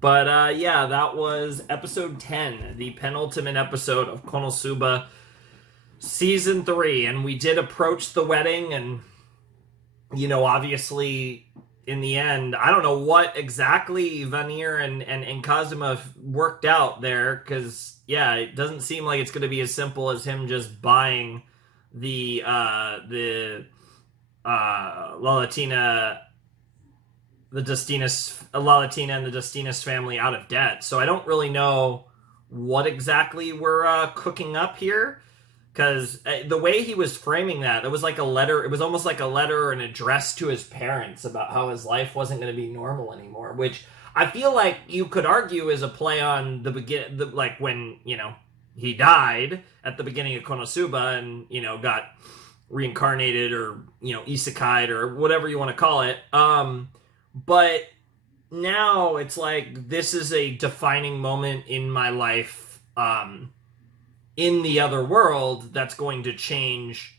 But yeah, that was episode 10, the penultimate episode of Konosuba season 3. And we did approach the wedding, and, you know, obviously, in the end, I don't know what exactly Vanir and Kazuma worked out there, because, yeah, it doesn't seem like it's going to be as simple as him just buying the Lalatina and the Destinas family out of debt. So I don't really know what exactly we're cooking up here, because the way he was framing that, it was like a letter. It was almost like a letter or an address to his parents about how his life wasn't going to be normal anymore, which I feel like you could argue is a play on like when, you know, he died at the beginning of Konosuba and, you know, got reincarnated or, you know, isekai'd or whatever you want to call it. But now it's like, this is a defining moment in my life, in the other world, that's going to change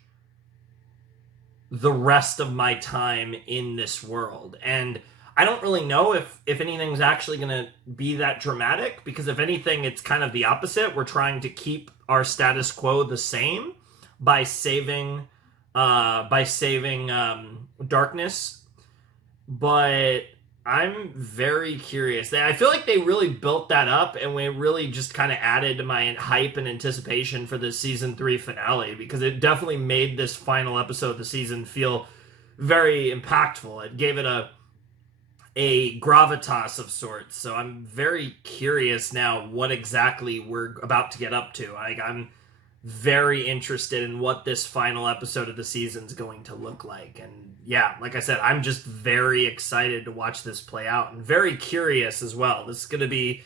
the rest of my time in this world. And I don't really know if anything's actually going to be that dramatic, because if anything, it's kind of the opposite. We're trying to keep our status quo the same by saving darkness. But I'm very curious. I feel like they really built that up, and we really just kind of added to my hype and anticipation for the season 3 finale, because it definitely made this final episode of the season feel very impactful. It gave it a gravitas of sorts. So I'm very curious now what exactly we're about to get up to. I'm very interested in what this final episode of the season is going to look like. And yeah, like I said, I'm just very excited to watch this play out, and very curious as well. This is going to be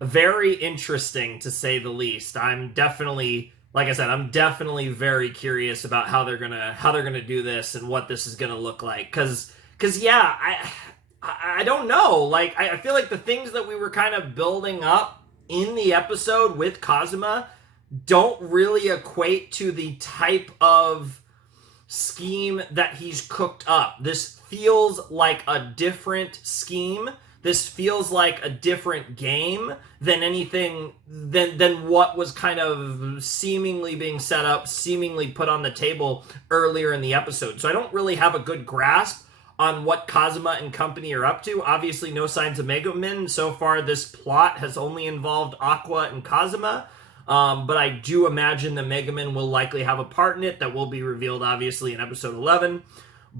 very interesting, to say the least. I'm definitely very curious about how they're gonna do this and what this is gonna look like. Cause yeah, I don't know. Like, I feel like the things that we were kind of building up in the episode with Kazuma don't really equate to the type of scheme that he's cooked up. This feels like a different scheme. This feels like a different game than anything than what was kind of seemingly being set up, seemingly put on the table earlier in the episode. So I don't really have a good grasp on what Kazuma and company are up to. Obviously, no signs of Megumin. So far, this plot has only involved Aqua and Kazuma. But I do imagine that Megumin will likely have a part in it that will be revealed, obviously, in episode 11.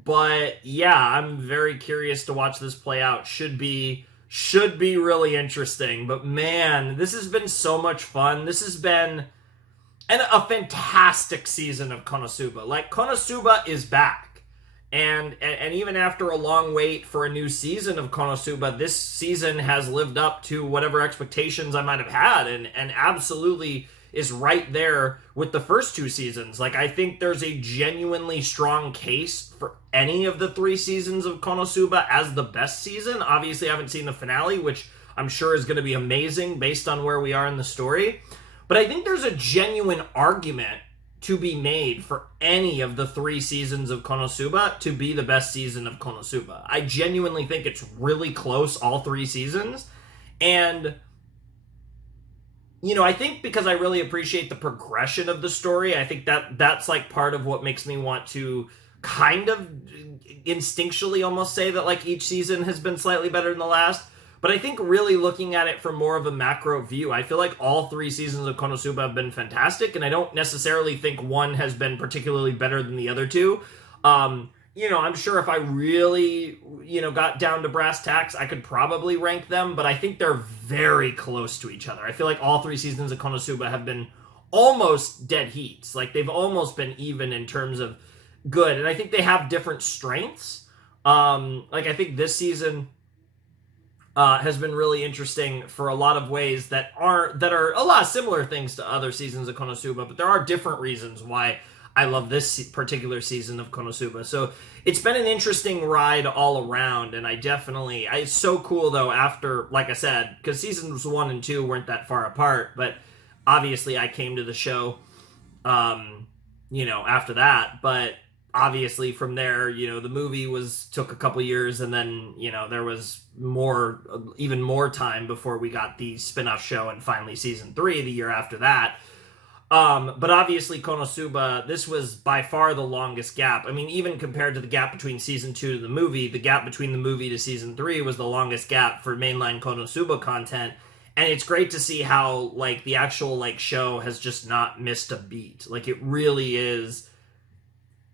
But yeah, I'm very curious to watch this play out. Should be really interesting. But man, this has been so much fun. This has been a fantastic season of Konosuba. Like, Konosuba is back. And even after a long wait for a new season of Konosuba, this season has lived up to whatever expectations I might have had, and absolutely is right there with the first two seasons. Like, I think there's a genuinely strong case for any of the three seasons of Konosuba as the best season. Obviously, I haven't seen the finale, which I'm sure is going to be amazing based on where we are in the story. But I think there's a genuine argument to be made for any of the three seasons of Konosuba to be the best season of Konosuba. I genuinely think it's really close, all three seasons. And, you know, I think because I really appreciate the progression of the story, I think that's like part of what makes me want to kind of instinctually almost say that like each season has been slightly better than the last. But I think really looking at it from more of a macro view, I feel like all three seasons of Konosuba have been fantastic, and I don't necessarily think one has been particularly better than the other two. You know, I'm sure if I really, you know, got down to brass tacks, I could probably rank them, but I think they're very close to each other. I feel like all three seasons of Konosuba have been almost dead heats. Like, they've almost been even in terms of good, and I think they have different strengths. Like, I think this season has been really interesting for a lot of ways that are a lot of similar things to other seasons of Konosuba, but there are different reasons why I love this particular season of Konosuba. So it's been an interesting ride all around, and it's so cool though after, like I said, because seasons 1 and 2 weren't that far apart, but obviously I came to the show, you know, after that, but obviously from there, you know, the movie took a couple years, and then, you know, there was even more time before we got the spin-off show and finally season 3 the year after that. But obviously Konosuba, this was by far the longest gap. I mean, even compared to the gap between season 2 to the movie, the gap between the movie to season 3 was the longest gap for mainline Konosuba content. And it's great to see how, like, the actual, like, show has just not missed a beat. Like, it really is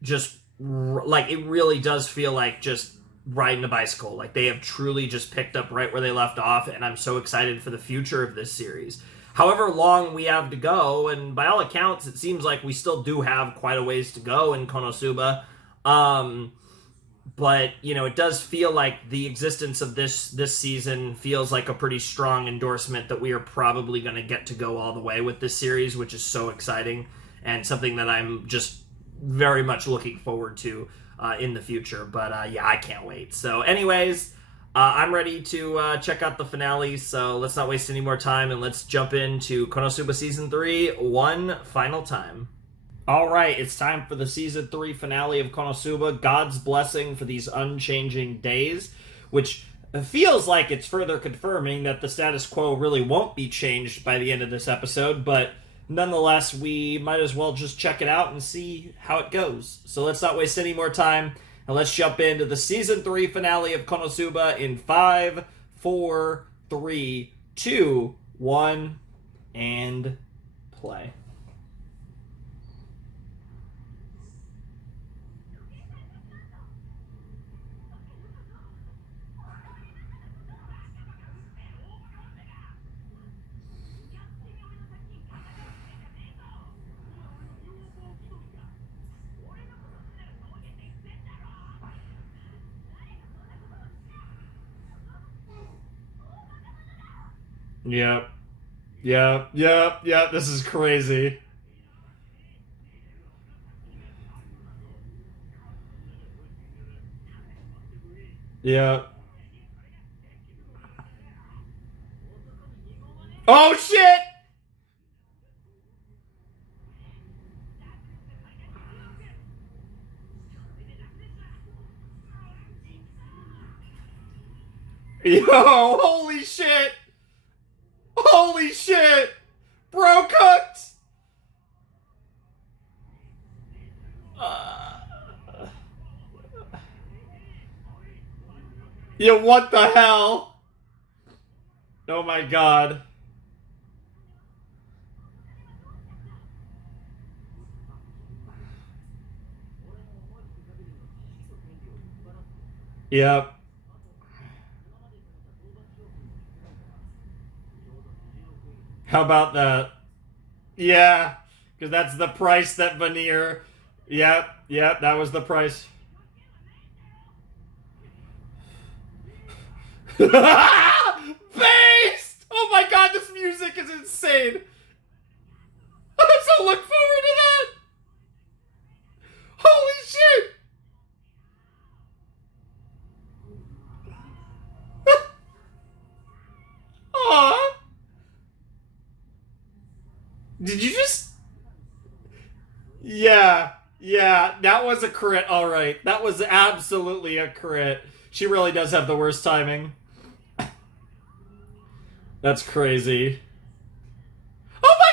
just, like, it really does feel like just riding a bicycle. Like, they have truly just picked up right where they left off, and I'm so excited for the future of this series. However long we have to go, and by all accounts, it seems like we still do have quite a ways to go in Konosuba. But, you know, it does feel like the existence of this season feels like a pretty strong endorsement that we are probably going to get to go all the way with this series, which is so exciting, and something that I'm just very much looking forward to in the future. But yeah, I can't wait. So anyways, I'm ready to check out the finale, so let's not waste any more time, and let's jump into Konosuba Season 3 one final time. Alright, it's time for the Season 3 finale of Konosuba, God's Blessing for These Unchanging Days, which feels like it's further confirming that the status quo really won't be changed by the end of this episode, but nonetheless, we might as well just check it out and see how it goes. So let's not waste any more time, and let's jump into the Season 3 finale of Konosuba in 5, 4, 3, 2, 1, and play. Yep, this is crazy. Yep. Oh, shit! Yo, holy shit! Holy shit! Bro cooked! Yeah, what the hell? Oh my god. Yep. How about that? Yeah, because that's the price that Vanir... Yep, that was the price. Based! Oh my god, this music is insane! I'm so look forward to that! Holy shit! Aww. Did you just... Yeah, that was a crit, alright. That was absolutely a crit. She really does have the worst timing. That's crazy. Oh my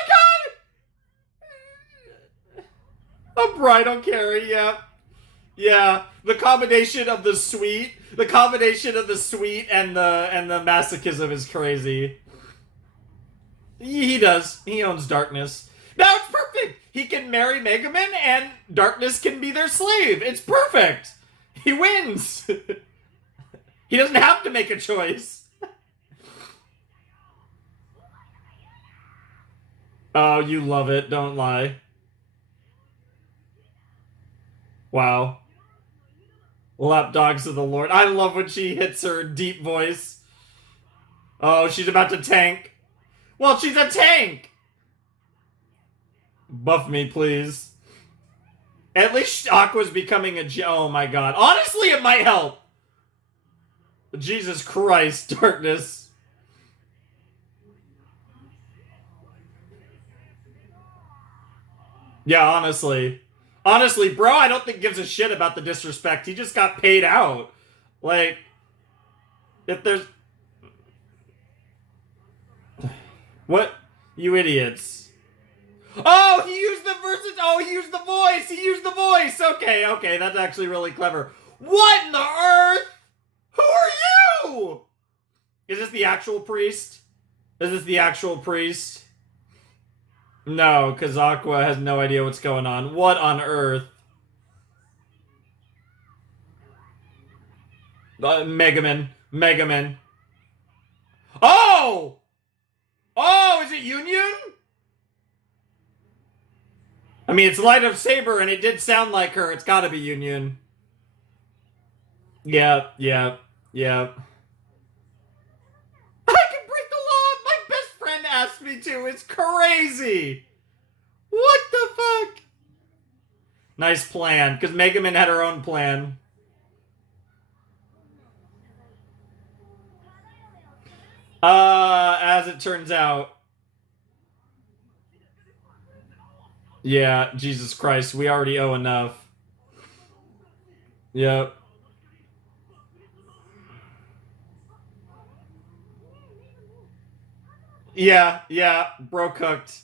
god! A bridal carry, yeah. Yeah, the combination of the sweet and the masochism is crazy. He does. He owns darkness. Now it's perfect! He can marry Megaman and darkness can be their slave. It's perfect! He wins! He doesn't have to make a choice. Oh, you love it. Don't lie. Wow. Lapdogs of the Lord. I love when she hits her deep voice. Oh, she's about to tank. Well, she's a tank! Buff me, please. At least Aqua's becoming a... Oh my god. Honestly, it might help. Jesus Christ, darkness. Yeah, honestly. Honestly, bro, I don't think gives a shit about the disrespect. He just got paid out. Like, if there's... What? You idiots. Oh, he used the versus... Oh, he used the voice! He used the voice! Okay, that's actually really clever. What in the earth? Who are you? Is this the actual priest? Is this the actual priest? No, because Aqua has no idea what's going on. What on earth? Megaman. Oh! Oh, is it Union? I mean, it's Light of Saber, and it did sound like her. It's gotta be Union. Yeah. I can break the law! My best friend asked me to! It's crazy! What the fuck? Nice plan, because Megaman had her own plan. As it turns out. Yeah, Jesus Christ, we already owe enough. Yep. Yeah, bro cooked.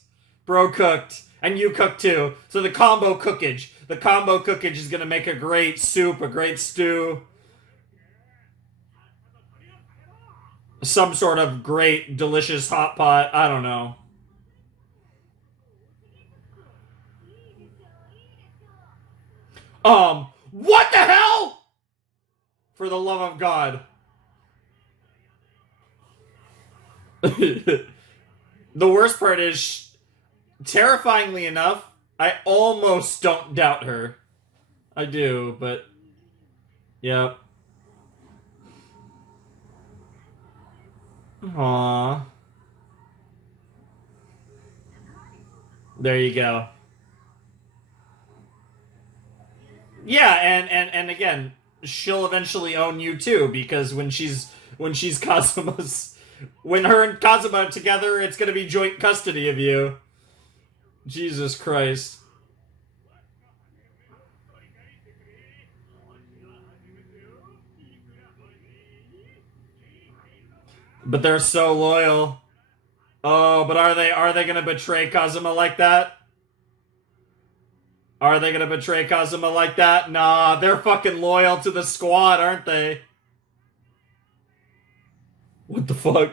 And you cook too. So the combo cookage. The combo cookage is gonna make a great soup, a great stew. Some sort of great, delicious hot pot. I don't know. What the hell? For the love of God. The worst part is, terrifyingly enough, I almost don't doubt her. I do, but... Yep. Aww. There you go. Yeah, and again, she'll eventually own you too, because when she's Kazuma's... When her and Kazuma are together, it's gonna be joint custody of you. Jesus Christ. But they're so loyal. Oh, but are they gonna betray Kazuma like that? Are they gonna betray Kazuma like that? Nah, they're fucking loyal to the squad, aren't they? What the fuck?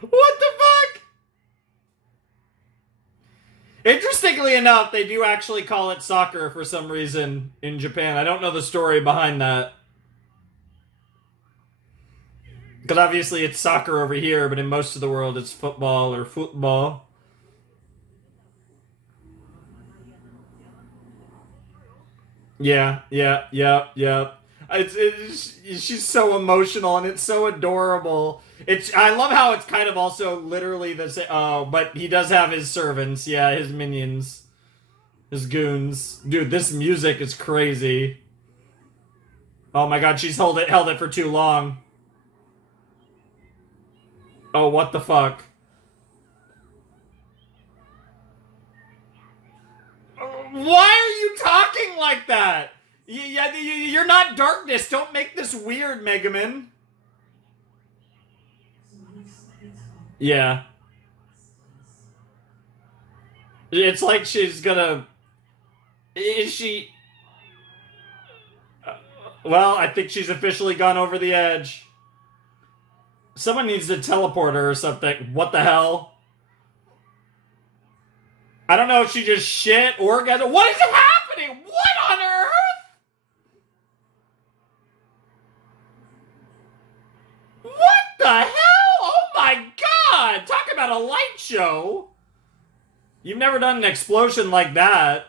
What the fuck? Interestingly enough, they do actually call it soccer for some reason in Japan. I don't know the story behind that. Because obviously it's soccer over here, but in most of the world it's football or football. Yeah. She's so emotional and it's so adorable. I love how it's kind of also literally the same. Oh, but he does have his servants. Yeah, his minions, his goons. Dude, this music is crazy. Oh my god, she's held it for too long. Oh, what the fuck? Why are you talking like that? You're not darkness. Don't make this weird, Megaman. Yeah. It's like she's gonna... Is she... Well, I think she's officially gone over the edge. Someone needs to teleport her or something. What the hell? I don't know if she just shit, orgasm. What is happening? What on earth? What the hell? Oh my god! Talk about a light show. You've never done an explosion like that.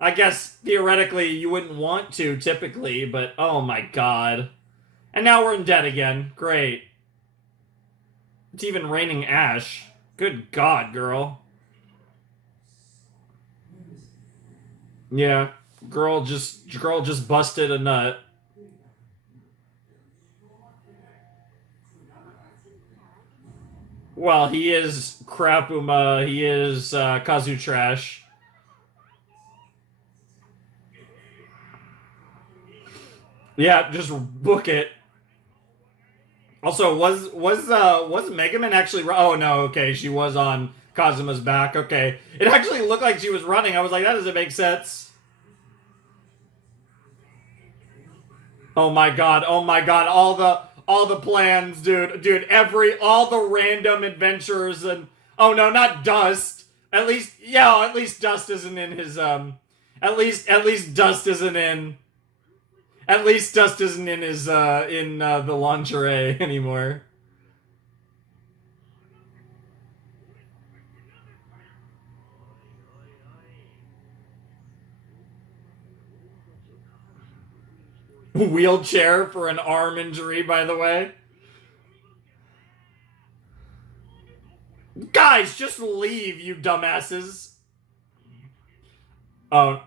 I guess, theoretically, you wouldn't want to, typically, but oh my god. And now we're in debt again. Great. It's even raining ash. Good god, girl. Yeah, girl just busted a nut. Well, he is Crapuma, he is Kazu Trash. Yeah, just book it. Also, was Mega Man actually? Oh no, okay, she was on Kazuma's back. Okay, it actually looked like she was running. I was like, that doesn't make sense. Oh my god! Oh my god! All the plans, dude. All the random adventures and oh no, not Dust. At least Dust isn't in his At least Dust isn't in. At least Dust isn't in his the lingerie anymore. Wheelchair for an arm injury, by the way. Guys, just leave, you dumbasses. Oh.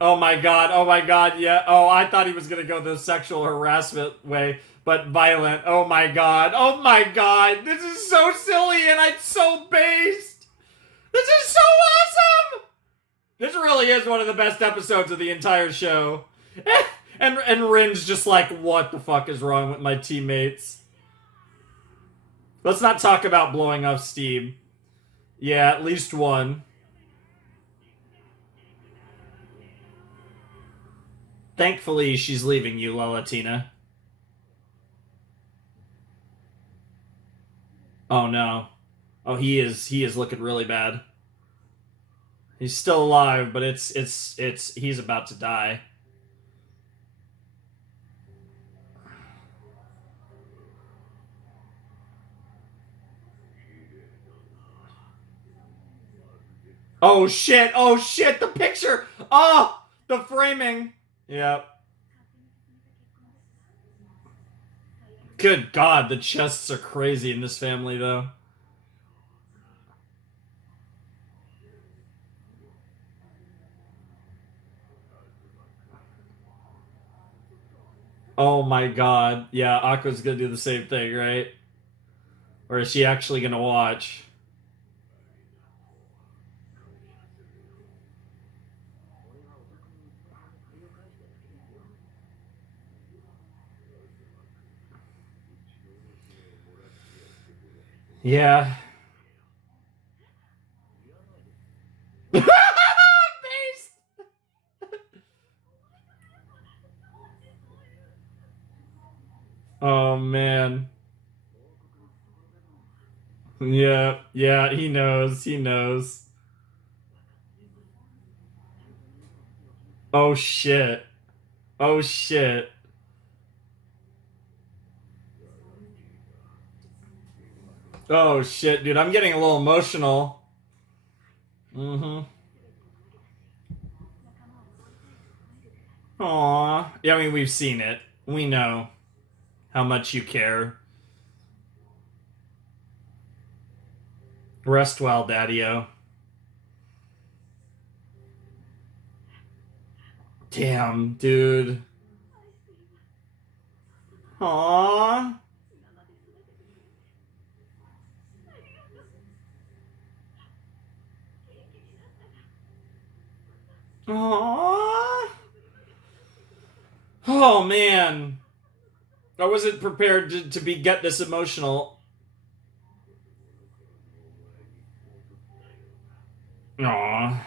Oh my god, yeah. Oh, I thought he was gonna go the sexual harassment way, but violent. Oh my god. This is so silly and it's so based. This is so awesome! This really is one of the best episodes of the entire show. And Rin's just like, what the fuck is wrong with my teammates? Let's not talk about blowing off steam. Yeah, at least one. Thankfully, she's leaving you, Lalatina. Oh no. Oh, he is looking really bad. He's still alive, but he's about to die. Oh shit, the picture! Oh, the framing! Yep. Good god, the chests are crazy in this family, though. Oh my god. Yeah, Aqua's gonna do the same thing, right? Or is she actually gonna watch? Yeah. Based. Oh man. Yeah, he knows. Oh shit. Oh shit. Oh shit, dude, I'm getting a little emotional. Mm-hmm. Aw. Yeah, I mean, we've seen it. We know how much you care. Rest well, Daddy-o. Damn, dude. Aww. Aww. Oh, man. I wasn't prepared to get this emotional. Aww.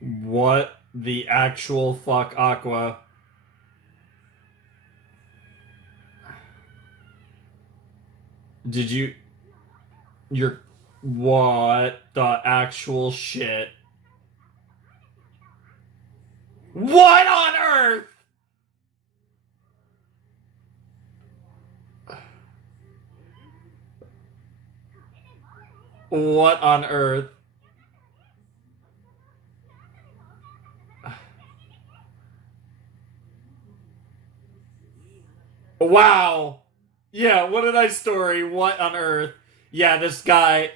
What the actual fuck, Aqua? Did you... You're... What the actual shit? What on earth? What on earth? Wow. Yeah, what a nice story. What on earth? Yeah, this guy...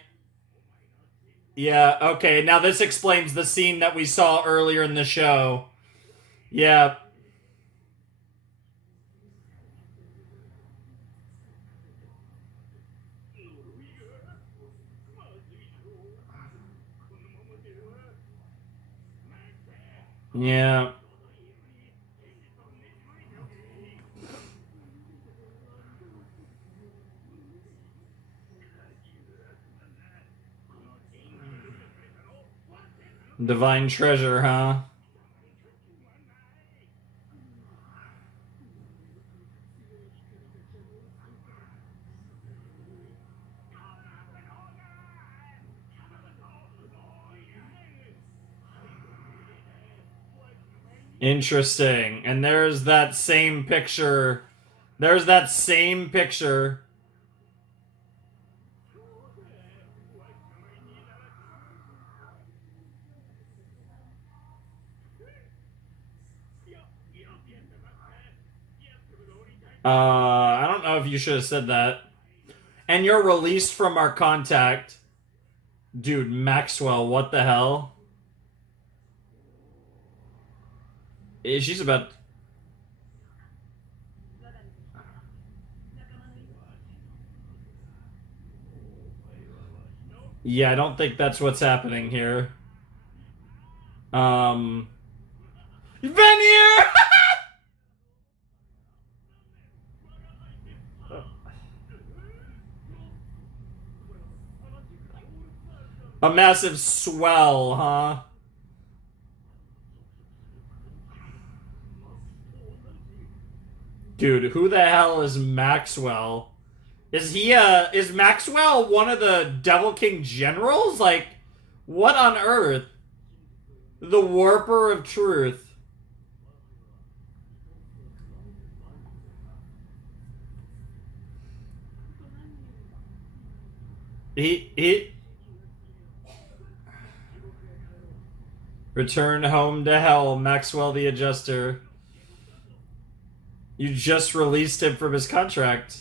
Yeah, okay, now this explains the scene that we saw earlier in the show. Yeah. Yeah. Divine treasure, huh? Interesting. And there's that same picture. There's that same picture. I don't know if you should have said that. And you're released from our contact. Dude, Maxwell, what the hell? She's about... Yeah, I don't think that's what's happening here. Vanir! A massive swell, huh? Dude, who the hell is Maxwell? Is Maxwell one of the Devil King generals? Like, what on earth? The Warper of Truth. He Return home to hell, Maxwell the Adjuster. You just released him from his contract.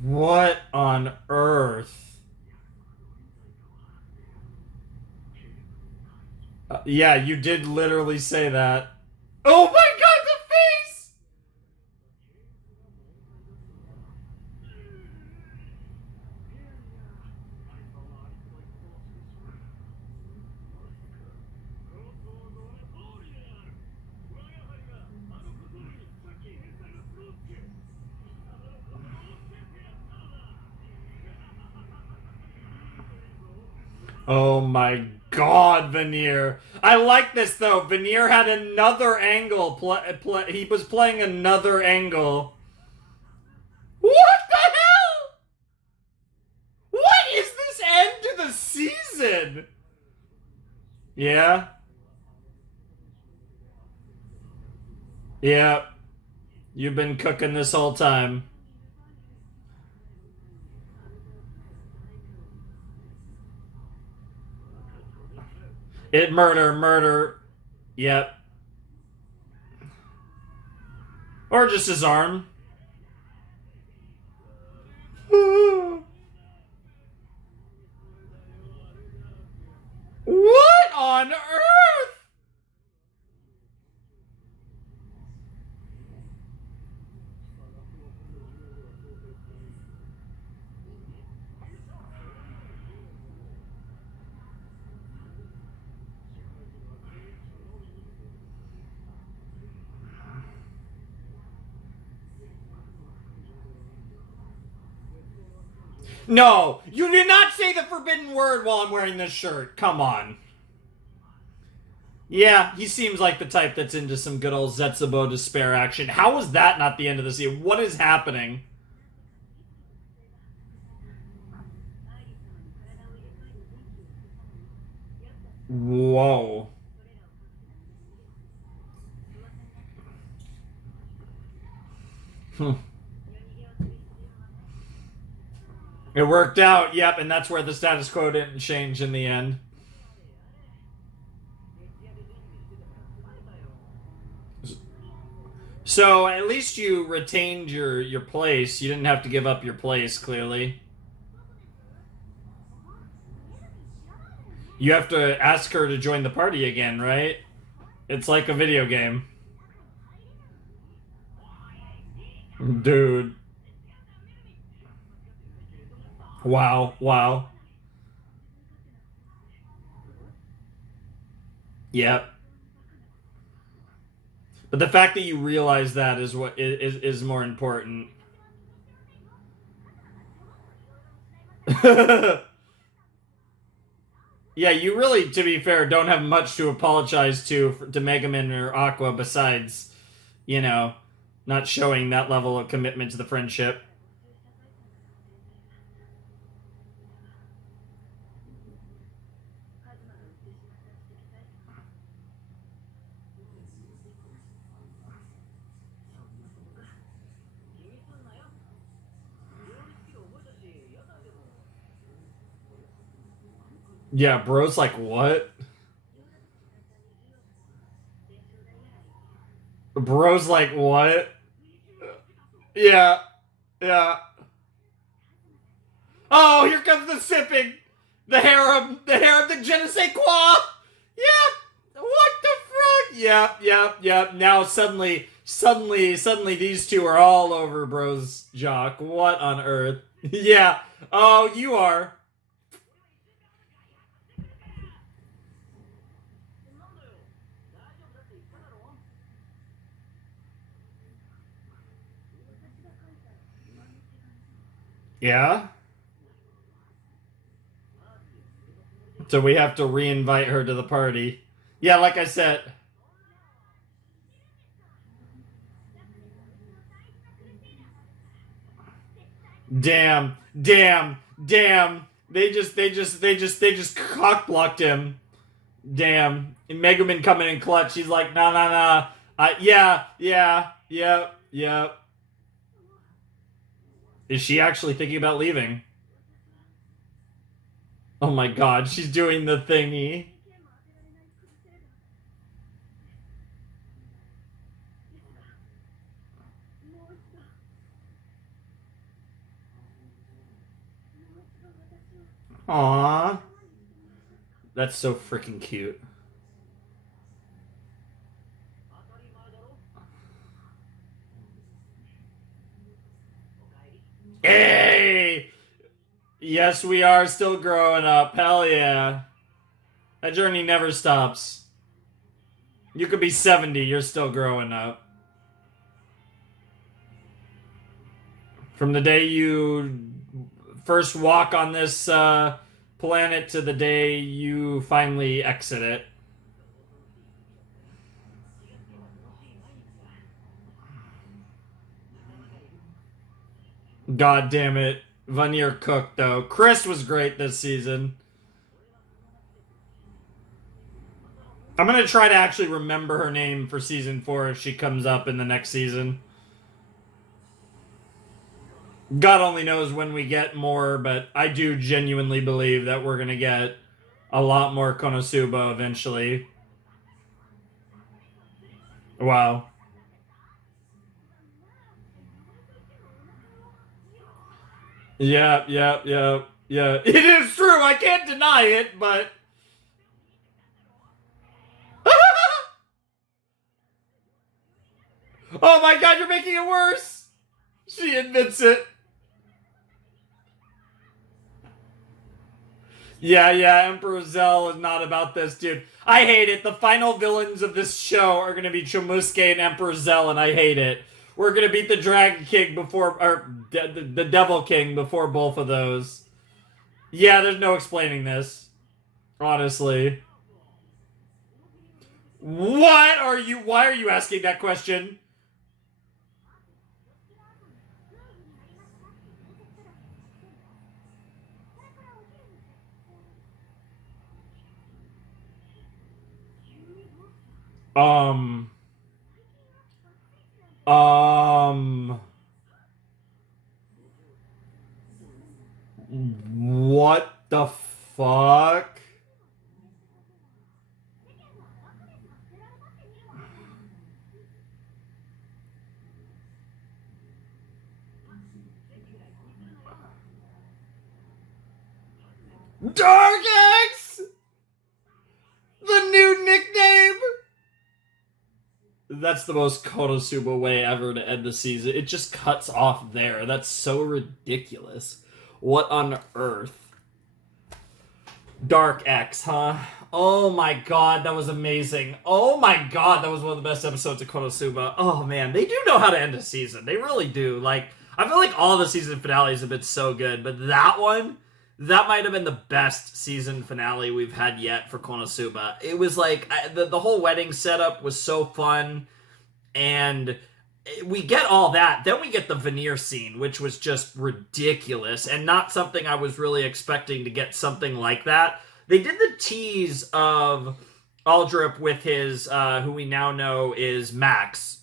What on earth? Yeah, you did literally say that. Oh my god, the face! Oh my god, Vanir. I like this though. Vanir had another angle. He was playing another angle. What the hell? What is this end to the season? Yeah. Yeah. You've been cooking this whole time. Murder. Yep. Or just his arm. What on earth? No, you did not say the forbidden word while I'm wearing this shirt. Come on. Yeah, he seems like the type that's into some good old Zetsubo despair action. How was that not the end of the scene? What is happening? Whoa. It worked out, yep, and that's where the status quo didn't change in the end. So, at least you retained your place. You didn't have to give up your place, clearly. You have to ask her to join the party again, right? It's like a video game. Dude. Wow. Yep. But the fact that you realize that is what is more important. Yeah, you really, to be fair, don't have much to apologize to Megaman or Aqua besides, you know, not showing that level of commitment to the friendship. Yeah, bro's like, what? Bro's like, what? Yeah. Oh, here comes the sipping! The harem, the je ne sais quoi! Yep! What the fuck? Yep. Now suddenly, these two are all over bro's jock. What on earth? Yeah. Oh, you are. Yeah? So we have to re-invite her to the party. Yeah, like I said. Damn. They just cock blocked him. Damn. And Megumin coming in clutch. He's like, nah. Yep. Is she actually thinking about leaving? Oh my god, she's doing the thingy. Aww. That's so freaking cute. Hey! Yes, we are still growing up. Hell yeah. That journey never stops. You could be 70, you're still growing up. From the day you first walk on this Plan it to the day you finally exit it. God damn it. Vanir cooked, though. Chris was great this season. I'm going to try to actually remember her name for season 4 if she comes up in the next season. God only knows when we get more, but I do genuinely believe that we're going to get a lot more KonoSuba eventually. Wow. Yeah. It is true. I can't deny it, but... Oh my god, you're making it worse! She admits it. Yeah, Emperor Zell is not about this, dude. I hate it. The final villains of this show are gonna be Chomusuke and Emperor Zell, and I hate it. We're gonna beat the Dragon King before, or the Devil King before both of those. Yeah, there's no explaining this. Honestly. Why are you asking that question? What the fuck? Dark X? The new nickname? That's the most KonoSuba way ever to end the season. It just cuts off there. That's so ridiculous. What on earth? Dark X, huh? Oh my god, that was amazing. Oh my god, that was one of the best episodes of KonoSuba. Oh man, they do know how to end a season. They really do. Like, I feel like all the season finales have been so good, but that one, that might have been the best season finale we've had yet for KonoSuba. It was like, the whole wedding setup was so fun, and we get all that. Then we get the Vanir scene, which was just ridiculous, and not something I was really expecting to get something like that. They did the tease of Aldrip with his, who we now know is Max,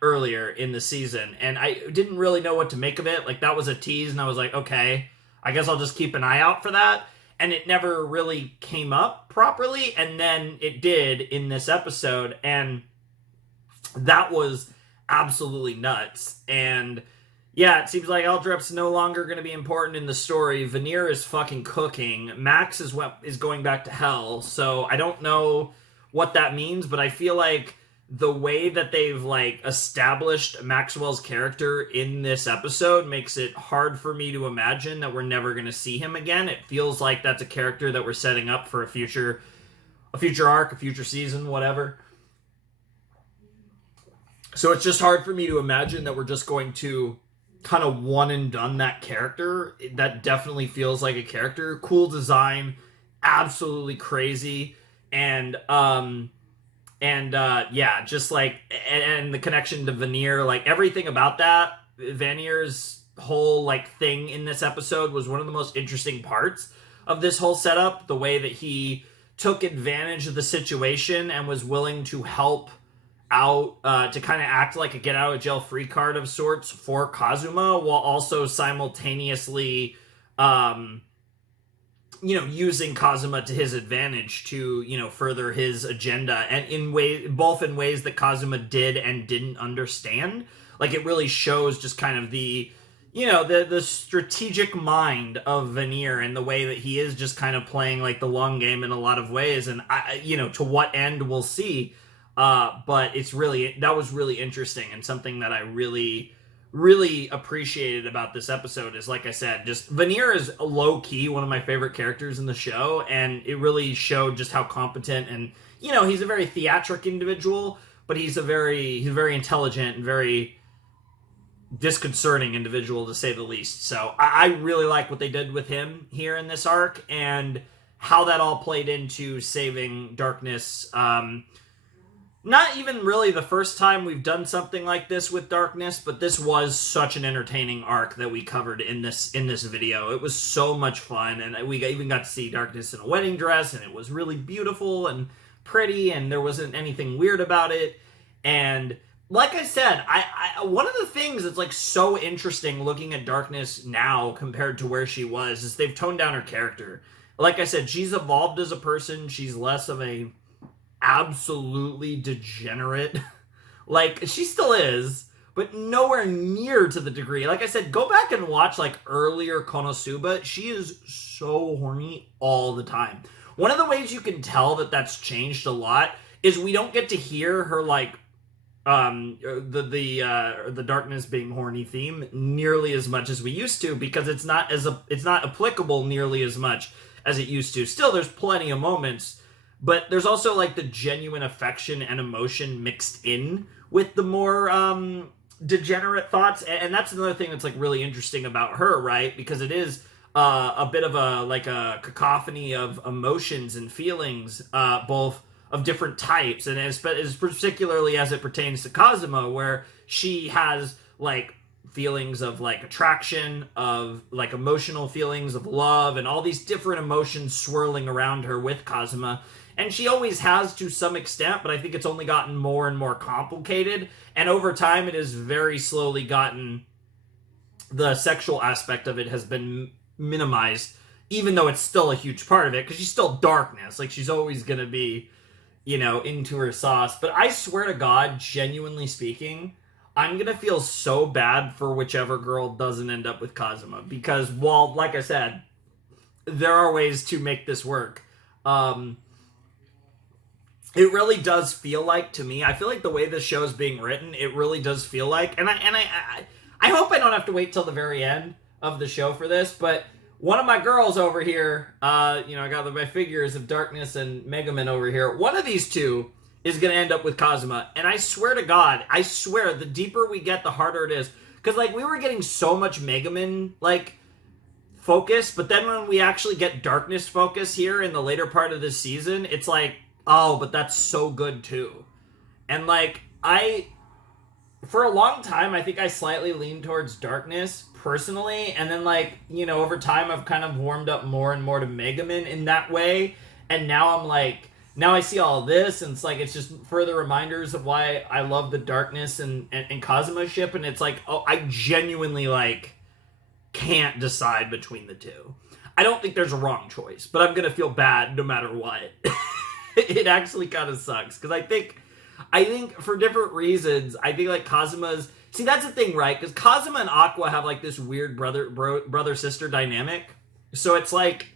earlier in the season, and I didn't really know what to make of it. Like, that was a tease, and I was like, okay, I guess I'll just keep an eye out for that. And it never really came up properly, and then it did in this episode, and that was absolutely nuts. And yeah, it seems like Eldrip's no longer going to be important in the story. Vanir is fucking cooking. Max is going back to hell, so I don't know what that means, but I feel like the way that they've, like, established Maxwell's character in this episode makes it hard for me to imagine that we're never going to see him again. It feels like that's a character that we're setting up for a future arc, a future season, whatever. So it's just hard for me to imagine that we're just going to kind of one and done that character. That definitely feels like a character. Cool design, absolutely crazy, and yeah, just like, and the connection to Vanir, like everything about that, Vanir's whole like thing in this episode was one of the most interesting parts of this whole setup. The way that he took advantage of the situation and was willing to help out, to kind of act like a get out of jail free card of sorts for Kazuma, while also simultaneously, using Kazuma to his advantage to, further his agenda, and both in ways that Kazuma did and didn't understand. Like, it really shows just kind of the strategic mind of Vanir, and the way that he is just kind of playing like the long game in a lot of ways, and to what end we'll see. But that was really interesting, and something that I really, really appreciated about this episode is, like I said, just Vanir is low-key one of my favorite characters in the show, and it really showed just how competent, and, he's a very theatric individual, but he's very intelligent and very disconcerting individual, to say the least. So I really like what they did with him here in this arc, and how that all played into saving Darkness. Not even really the first time we've done something like this with Darkness, but this was such an entertaining arc that we covered in this video. It was so much fun, and we even got to see Darkness in a wedding dress, and it was really beautiful and pretty, and there wasn't anything weird about it. And like I said, I one of the things that's like so interesting looking at Darkness now compared to where she was is they've toned down her character. Like I said, she's evolved as a person. She's less of a absolutely degenerate. Like, she still is, but nowhere near to the degree. Like I said, go back and watch like earlier Konosuba. She is so horny all the time. One of the ways you can tell that that's changed a lot is we don't get to hear her like the Darkness being horny theme nearly as much as we used to, because it's not applicable nearly as much as it used to. Still, there's plenty of moments, but there's also like the genuine affection and emotion mixed in with the more degenerate thoughts, and that's another thing that's like really interesting about her, right? Because it is a bit of a cacophony of emotions and feelings, both of different types, and as particularly as it pertains to Kazuma, where she has like feelings of like attraction, of like emotional feelings of love, and all these different emotions swirling around her with Kazuma. And she always has to some extent, but I think it's only gotten more and more complicated, and over time it has very slowly gotten, the sexual aspect of it has been minimized, even though it's still a huge part of it, because she's still Darkness. Like, she's always gonna be, you know, into her sauce. But I swear to God, genuinely speaking, I'm gonna feel so bad for whichever girl doesn't end up with Kazuma, because while, like I said, there are ways to make this work, it really does feel like, to me, I feel like the way this show is being written, it really does feel like, and I hope I don't have to wait till the very end of the show for this, but one of my girls over here, you know, I got my figures of Darkness and Megaman over here. One of these two is going to end up with Kazuma. And I swear to God, I swear, the deeper we get, the harder it is. Because, like, we were getting so much Megaman, like, focus. But then when we actually get Darkness focus here in the later part of this season, it's like, oh, but that's so good, too. And, like, for a long time, I think I slightly leaned towards Darkness personally, and then, like, you know, over time I've kind of warmed up more and more to Megaman in that way, and now I'm like, now I see all this, and it's like, it's just further reminders of why I love the Darkness and Kazuma ship, and it's like, oh, I genuinely, like, can't decide between the two. I don't think there's a wrong choice, but I'm gonna feel bad no matter what. It actually kind of sucks, because I think for different reasons, I think, like, Kazuma's... See, that's the thing, right? Because Kazuma and Aqua have, like, this weird brother-sister dynamic. So it's like,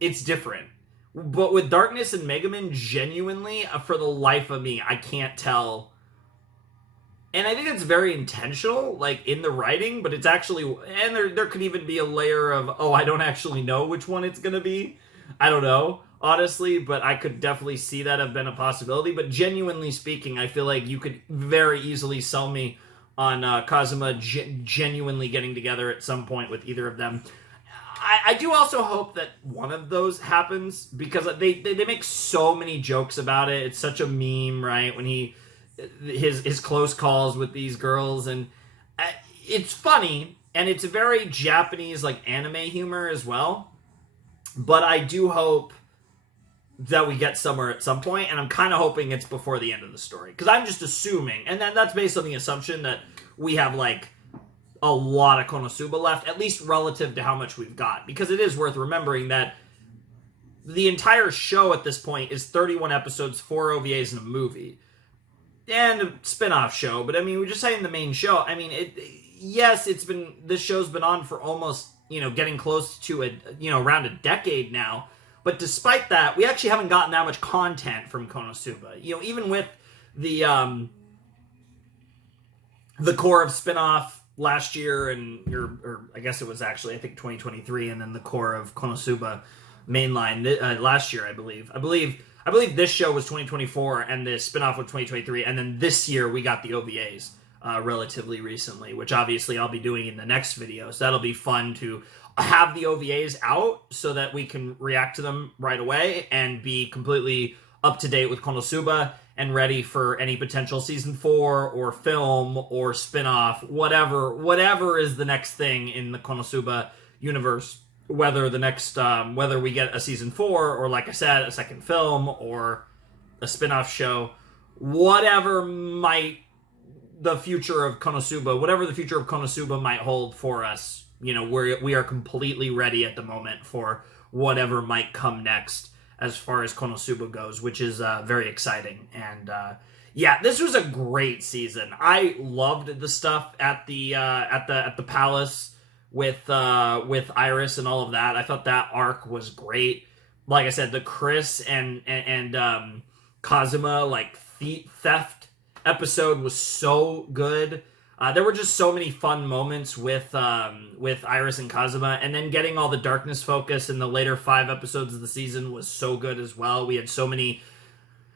it's different. But with Darkness and Megaman, genuinely, for the life of me, I can't tell. And I think it's very intentional, like, in the writing, but it's actually... And there could even be a layer of, oh, I don't actually know which one it's gonna be. I don't know, honestly, but I could definitely see that have been a possibility. But genuinely speaking, I feel like you could very easily sell me on Kazuma genuinely getting together at some point with either of them. I do also hope that one of those happens, because they make so many jokes about it. It's such a meme, right? When his close calls with these girls, and it's funny, and it's very Japanese, like, anime humor as well. But I do hope that we get somewhere at some point, and I'm kind of hoping it's before the end of the story. Because I'm just assuming, and then that's based on the assumption that we have, like, a lot of Konosuba left, at least relative to how much we've got. Because it is worth remembering that the entire show at this point is 31 episodes, 4 OVAs, and a movie. And a spin-off show, but I mean, we're just saying the main show. I mean, this show's been on for almost, you know, getting close to around a decade now. But despite that, we actually haven't gotten that much content from Konosuba. You know, even with the core of spin-off last year, or I guess it was actually, I think, 2023, and then the core of Konosuba mainline last year, I believe. I believe this show was 2024, and the spin-off was 2023, and then this year we got the OVAs. relatively recently, which obviously I'll be doing in the next video. So that'll be fun to have the OVAs out so that we can react to them right away and be completely up to date with KonoSuba and ready for any potential season 4 or film or spin-off, whatever is the next thing in the KonoSuba universe, whether the next whether we get a season 4 or, like I said, a second film or a spin-off show, whatever the future of KonoSuba might hold for us, you know, we are completely ready at the moment for whatever might come next as far as KonoSuba goes, which is very exciting. And yeah, this was a great season. I loved the stuff at the palace with Iris and all of that. I thought that arc was great. Like I said, the Chris and Kazuma like theft episode was so good. There were just so many fun moments with Iris and Kazuma, and then getting all the darkness focus in the later 5 episodes of the season was so good as well. We had so many,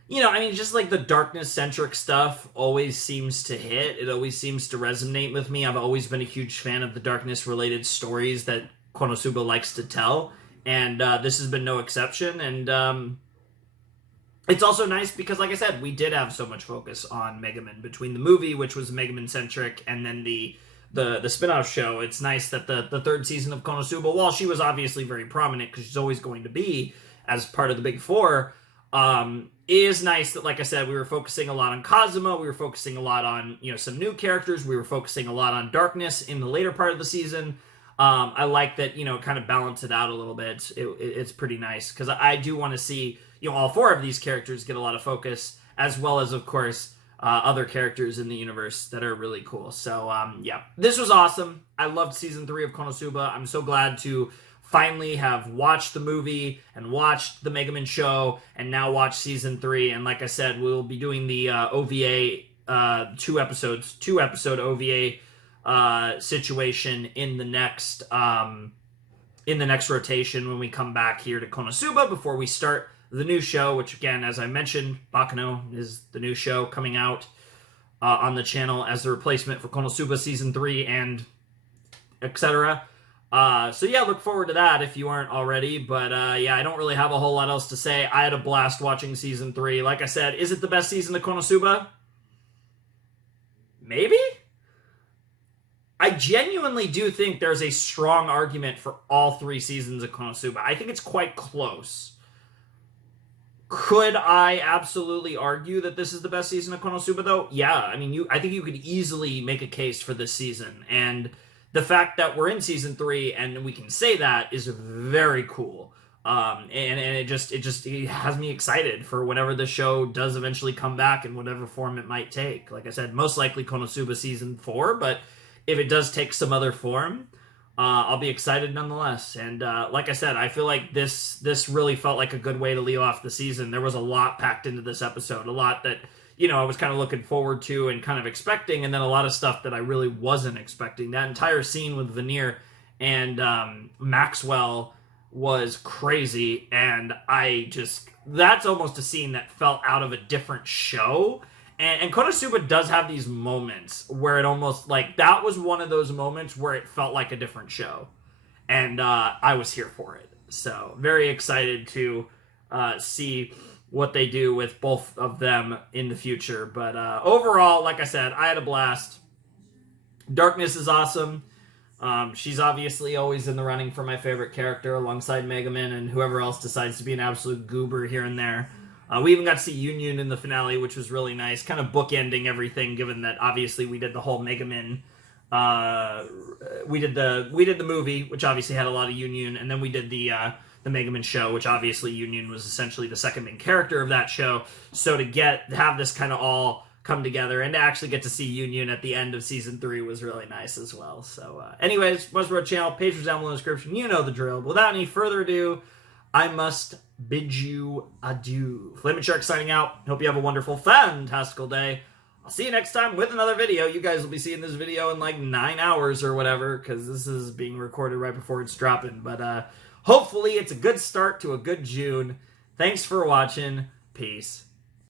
you know, I mean, just like the darkness-centric stuff always seems to hit. It always seems to resonate with me. I've always been a huge fan of the darkness-related stories that KonoSuba likes to tell, and this has been no exception. And it's also nice because, like I said, we did have so much focus on Megaman between the movie, which was Megaman-centric, and then the spin-off show. It's nice that the third season of KonoSuba, while she was obviously very prominent because she's always going to be as part of the Big Four, is nice that, like I said, we were focusing a lot on Kazuma, we were focusing a lot on, you know, some new characters, we were focusing a lot on darkness in the later part of the season. I like that, you know, kind of balance it out a little bit. It's pretty nice because I do want to see, you know, all 4 of these characters get a lot of focus, as well as, of course, other characters in the universe that are really cool. So, yeah, this was awesome. I loved season 3 of KonoSuba. I'm so glad to finally have watched the movie and watched the Megaman show and now watch season 3. And like I said, we'll be doing the OVA 2-episode OVA situation in the next rotation when we come back here to KonoSuba before we start the new show, which again, as I mentioned, Baccano is the new show coming out on the channel as the replacement for KonoSuba season 3 and etc. So yeah, look forward to that if you aren't already. But yeah, I don't really have a whole lot else to say. I had a blast watching season 3. Like I said, is it the best season of KonoSuba? Maybe? I genuinely do think there's a strong argument for all 3 seasons of KonoSuba. I think it's quite close. Could I absolutely argue that this is the best season of KonoSuba, though? Yeah, I mean, I think you could easily make a case for this season. And the fact that we're in season 3 and we can say that is very cool. And it has me excited for whenever the show does eventually come back in whatever form it might take. Like I said, most likely KonoSuba season 4, but if it does take some other form, I'll be excited nonetheless. And like I said, I feel like this really felt like a good way to leave off the season. There was a lot packed into this episode, a lot that, you know, I was kind of looking forward to and kind of expecting, and then a lot of stuff that I really wasn't expecting. That entire scene with Vanir and Maxwell was crazy, and that's almost a scene that felt out of a different show. And KonoSuba does have these moments where it almost, like, that was one of those moments where it felt like a different show. And I was here for it. So, very excited to see what they do with both of them in the future. But overall, like I said, I had a blast. Darkness is awesome. She's obviously always in the running for my favorite character alongside Megaman and whoever else decides to be an absolute goober here and there. We even got to see Union in the finale, which was really nice, kind of bookending everything, given that obviously we did the whole Megaman. We did the movie, which obviously had a lot of Union, and then we did the Megaman show, which obviously Union was essentially the second main character of that show. So to have this kind of all come together and to actually get to see Union at the end of season 3 was really nice as well. So anyways, Westworld channel, page was down below in the description. You know the drill. But without any further ado, I must bid you adieu. Flaming Shark signing out. Hope you have a wonderful, fantastical day. I'll see you next time with another video. You guys will be seeing this video in like 9 hours or whatever, because this is being recorded right before it's dropping. But hopefully it's a good start to a good June. Thanks for watching. Peace.